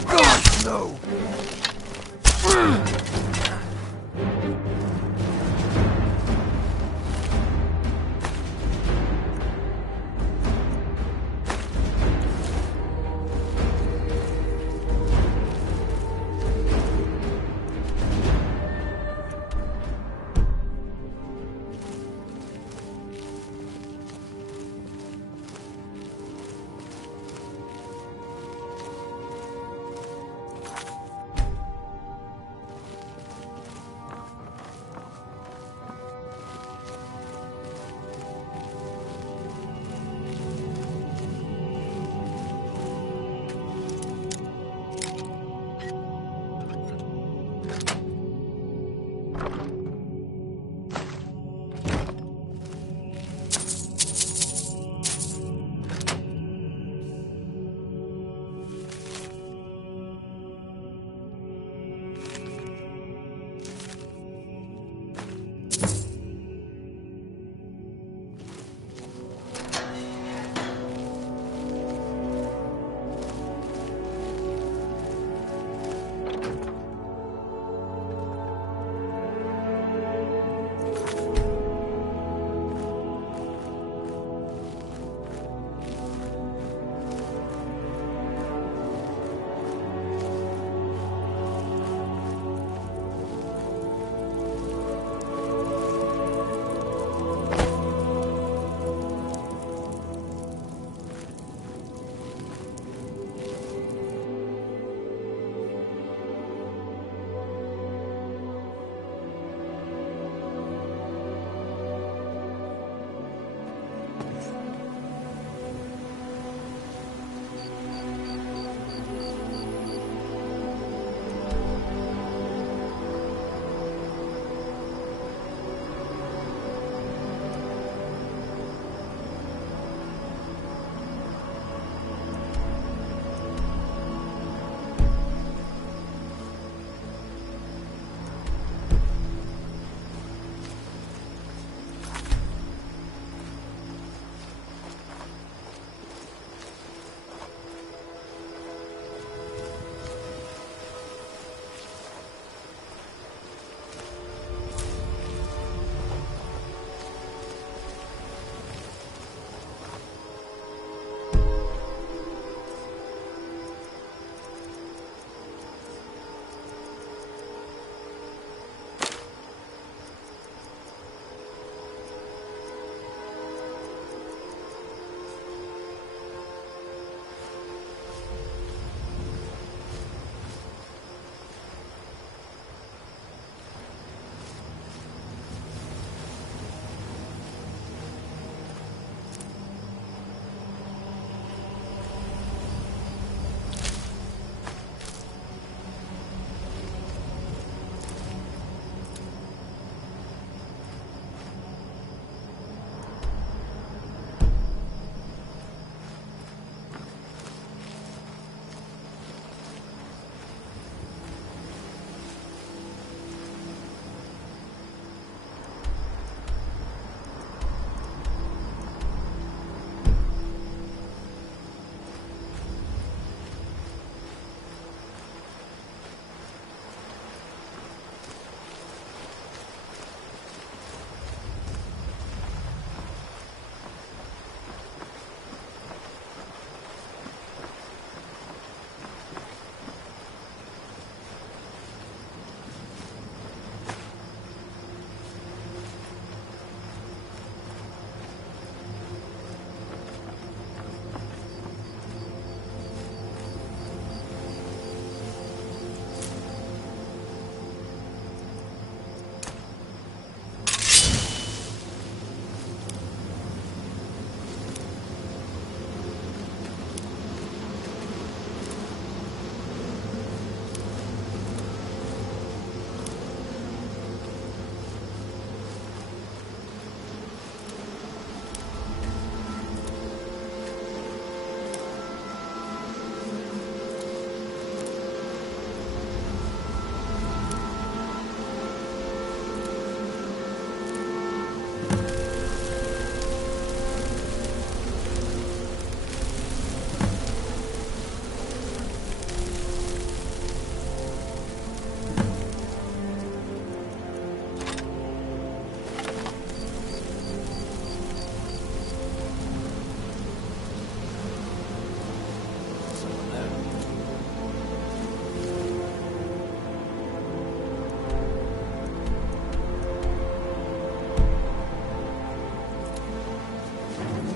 Gosh, no!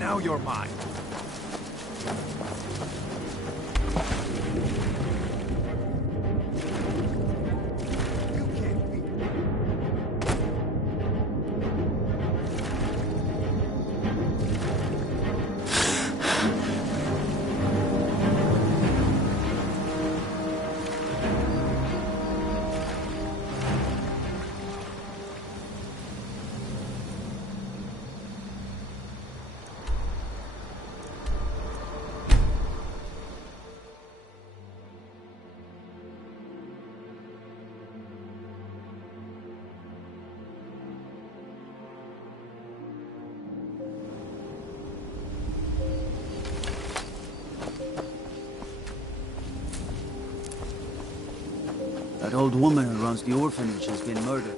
Now you're mine. That old woman who runs the orphanage has been murdered.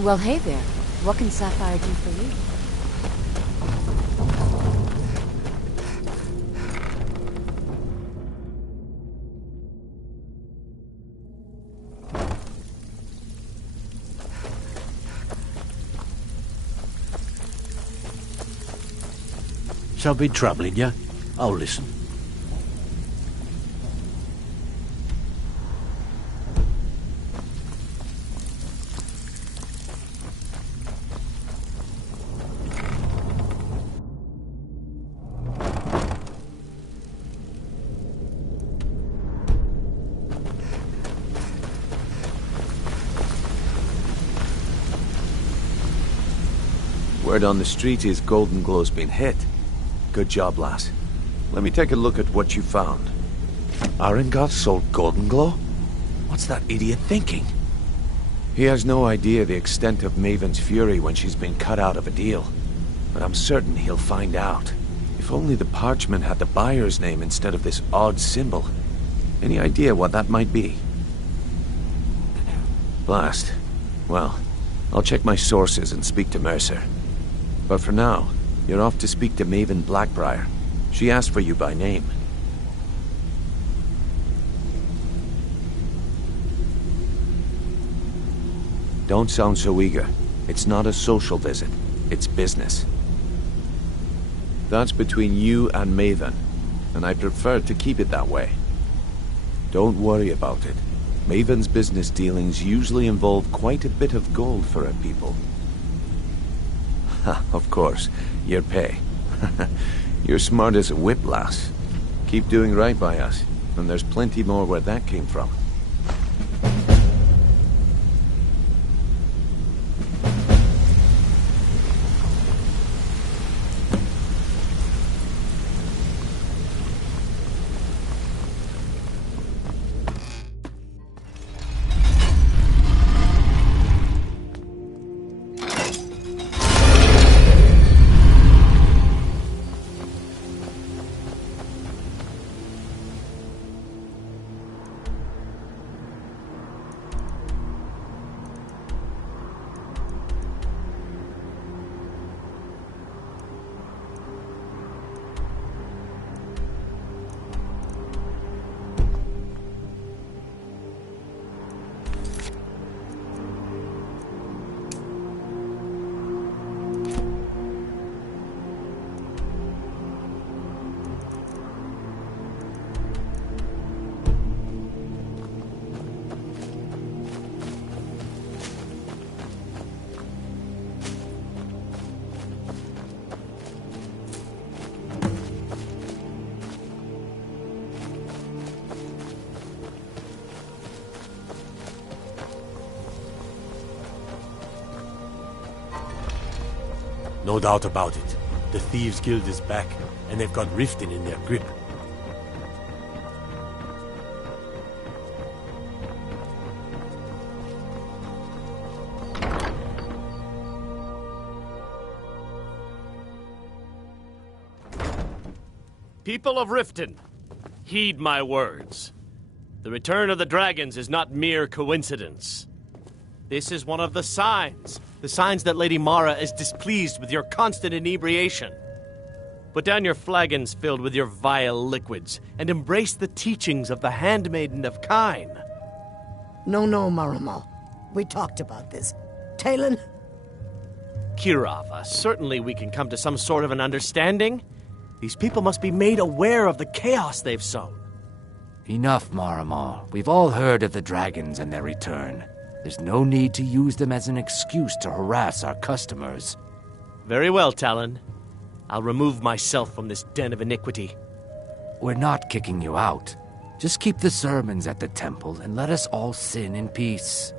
Well, hey there. What can Sapphire do for you? Shall be troubling you? I'll listen. Word on the street is Golden Glow's been hit. Good job, lass. Let me take a look at what you found. Arengoth sold Golden Glow? What's that idiot thinking? He has no idea the extent of Maven's fury when she's been cut out of a deal. But I'm certain he'll find out. If only the parchment had the buyer's name instead of this odd symbol. Any idea what that might be? Blast. Well, I'll check my sources and speak to Mercer. But for now, you're off to speak to Maven Blackbriar. She asked for you by name. Don't sound so eager. It's not a social visit. It's business. That's between you and Maven, and I prefer to keep it that way. Don't worry about it. Maven's business dealings usually involve quite a bit of gold for her people. Of course, your pay. You're smart as a whip, lass. Keep doing right by us, and there's plenty more where that came from. No doubt about it. The Thieves' Guild is back, and they've got Riften in their grip. People of Riften, heed my words. The return of the dragons is not mere coincidence. This is one of the signs that Lady Mara is displeased with your constant inebriation. Put down your flagons filled with your vile liquids, and embrace the teachings of the Handmaiden of Kyne. No, Maramal. We talked about this. Talon? Kirava, certainly we can come to some sort of an understanding. These people must be made aware of the chaos they've sown. Enough, Maramal. We've all heard of the dragons and their return. There's no need to use them as an excuse to harass our customers. Very well, Talon. I'll remove myself from this den of iniquity. We're not kicking you out. Just keep the sermons at the temple and let us all sin in peace.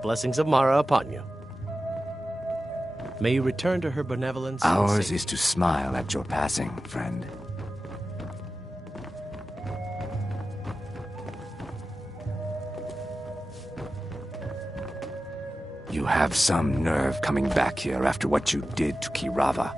Blessings of Mara upon you. May you return to her benevolence. Ours is to smile at your passing, friend. You have some nerve coming back here after what you did to Kirava.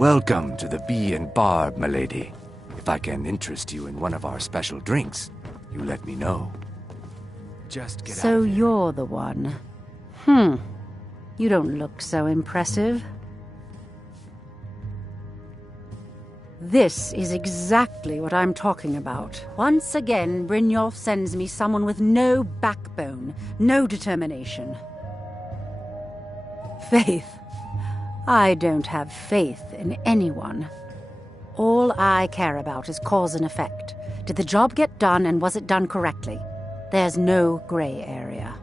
Welcome to the Bee and Barb, milady. If I can interest you in one of our special drinks, you let me know. Just get out. So you're the one. You don't look so impressive. This is exactly what I'm talking about. Once again, Brynjolf sends me someone with no backbone, no determination. Faith. I don't have faith in anyone. All I care about is cause and effect. Did the job get done, and was it done correctly? There's no gray area.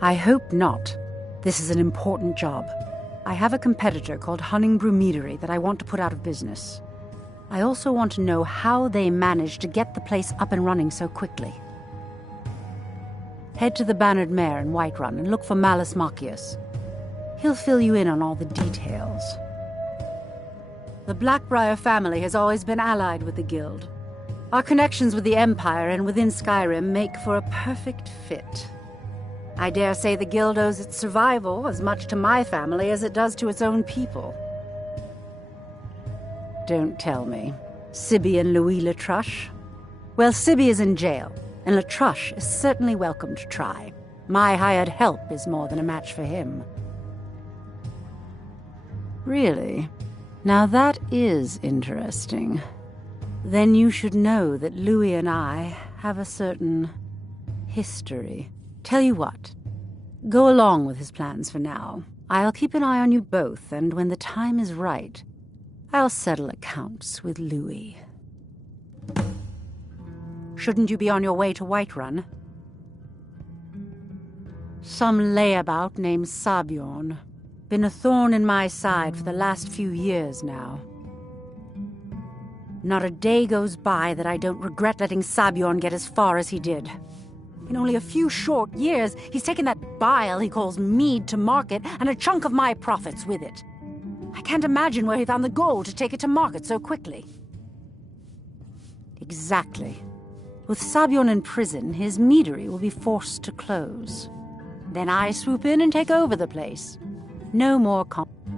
I hope not. This is an important job. I have a competitor called Hunningbrew Meadery that I want to put out of business. I also want to know how they managed to get the place up and running so quickly. Head to the Bannered Mare in Whiterun and look for Malus Macius. He'll fill you in on all the details. The Blackbriar family has always been allied with the Guild. Our connections with the Empire and within Skyrim make for a perfect fit. I dare say the Guild owes its survival as much to my family as it does to its own people. Don't tell me. Sibby and Louis Latruche? Well, Sibby is in jail, and Latruche is certainly welcome to try. My hired help is more than a match for him. Really? Now that is interesting. Then you should know that Louis and I have a certain history. Tell you what, go along with his plans for now. I'll keep an eye on you both, and when the time is right, I'll settle accounts with Louis. Shouldn't you be on your way to Whiterun? Some layabout named Sabjorn. Been a thorn in my side for the last few years now. Not a day goes by that I don't regret letting Sabjorn get as far as he did. In only a few short years, he's taken that bile he calls mead to market, and a chunk of my profits with it. I can't imagine where he found the gold to take it to market so quickly. Exactly. With Sabjorn in prison, his meadery will be forced to close. Then I swoop in and take over the place. No more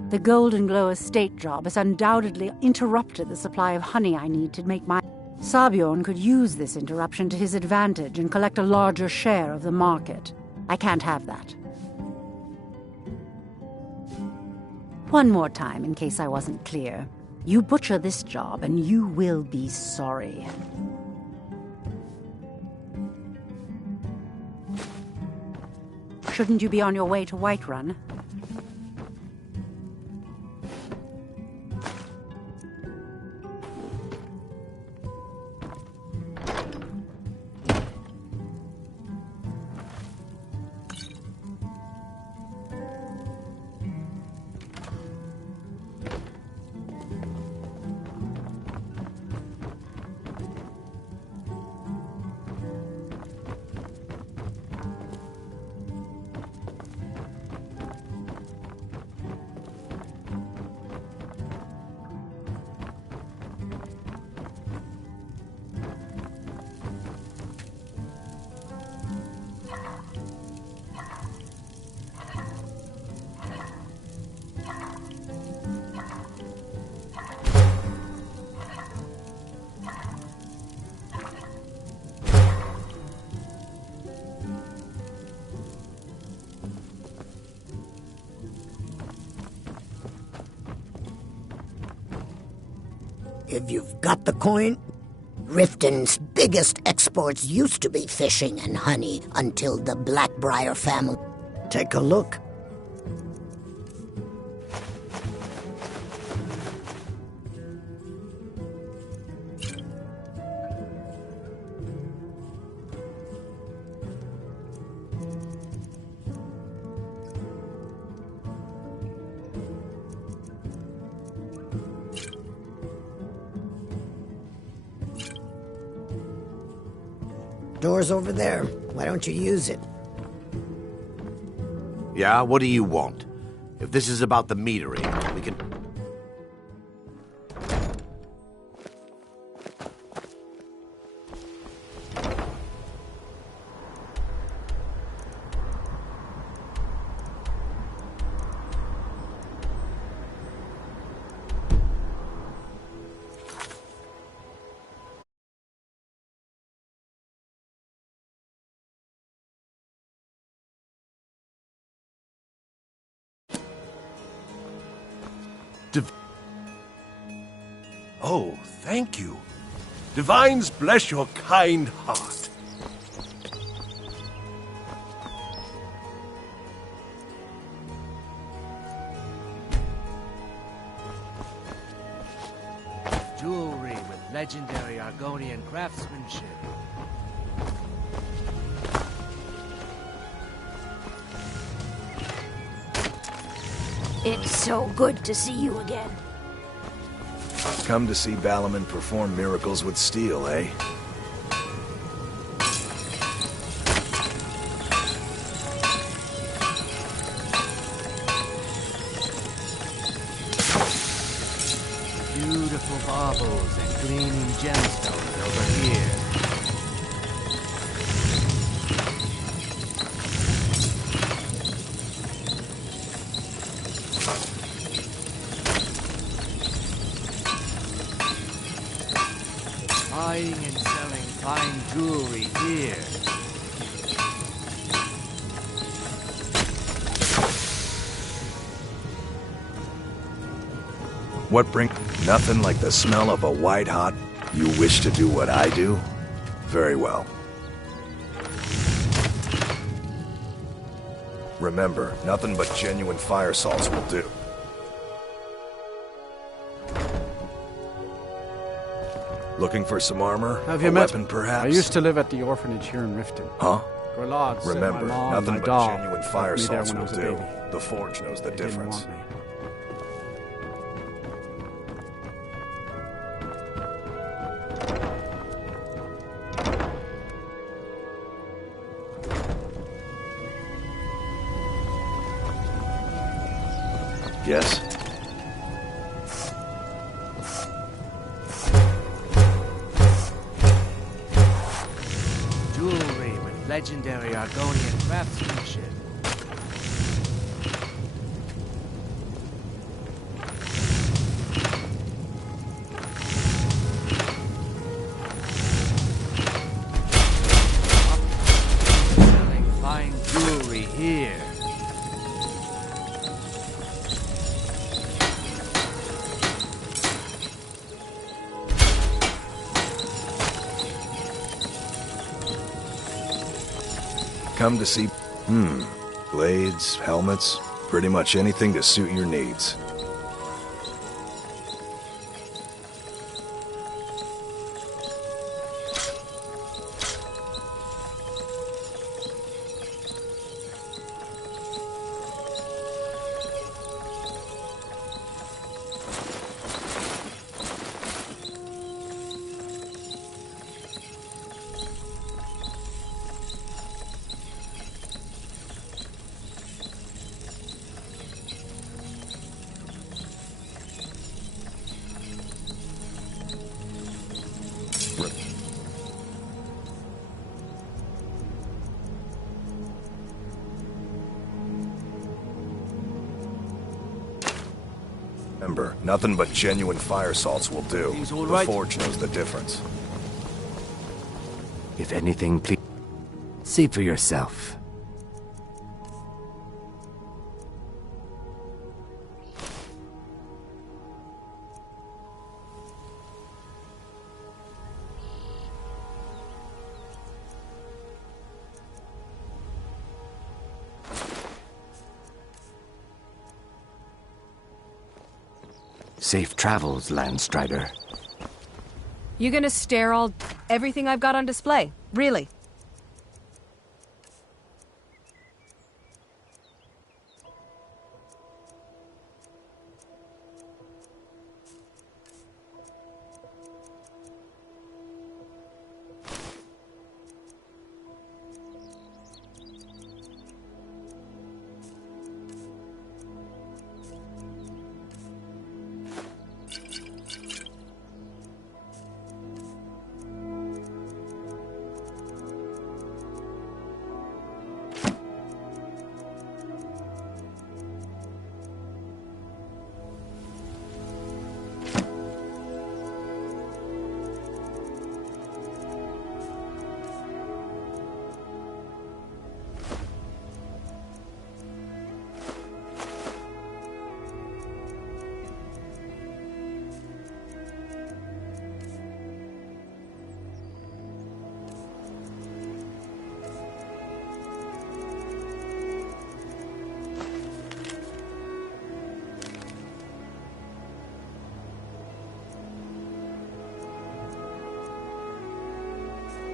The Golden Glow estate job has undoubtedly interrupted the supply of honey I need to make my... Sabjorn could use this interruption to his advantage and collect a larger share of the market. I can't have that. One more time, in case I wasn't clear. You butcher this job, and you will be sorry. Shouldn't you be on your way to Whiterun? If you've got the coin... Riften's biggest exports used to be fishing and honey until the Blackbriar family... Take a look. Door's over there. Why don't you use it? Yeah, what do you want? If this is about the metering, we can... Oh, thank you. Divines bless your kind heart. Jewelry with legendary Argonian craftsmanship. It's so good to see you again. Come to see Balaman perform miracles with steel, eh? Beautiful baubles and gleaming gemstones over here. Buying and selling fine jewelry here. What bring... Nothing like the smell of a white-hot... You wish to do what I do? Very well. Remember, nothing but genuine fire salts will do. Looking for some armor? Have you a met? weapon, perhaps? I used to live at the orphanage here in Riften. Huh? Grelod, Remember, my mom, nothing my but dog genuine fire left me there salts when I will was a do. baby. The Forge knows the They didn't difference. want me. Yes? Jewelry with legendary Argonian craftsmanship. Selling fine jewelry here. Come to see... Blades, helmets, pretty much anything to suit your needs. Remember, nothing but genuine fire salts will do. Things all The right? Forge knows the difference. If anything, please see for yourself. Safe travels, Landstrider. You gonna stare everything I've got on display? Really?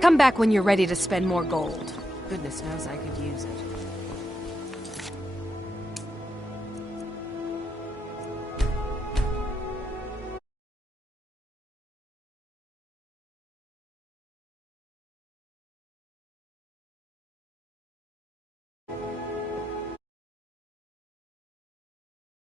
Come back when you're ready to spend more gold. Goodness knows I could use it.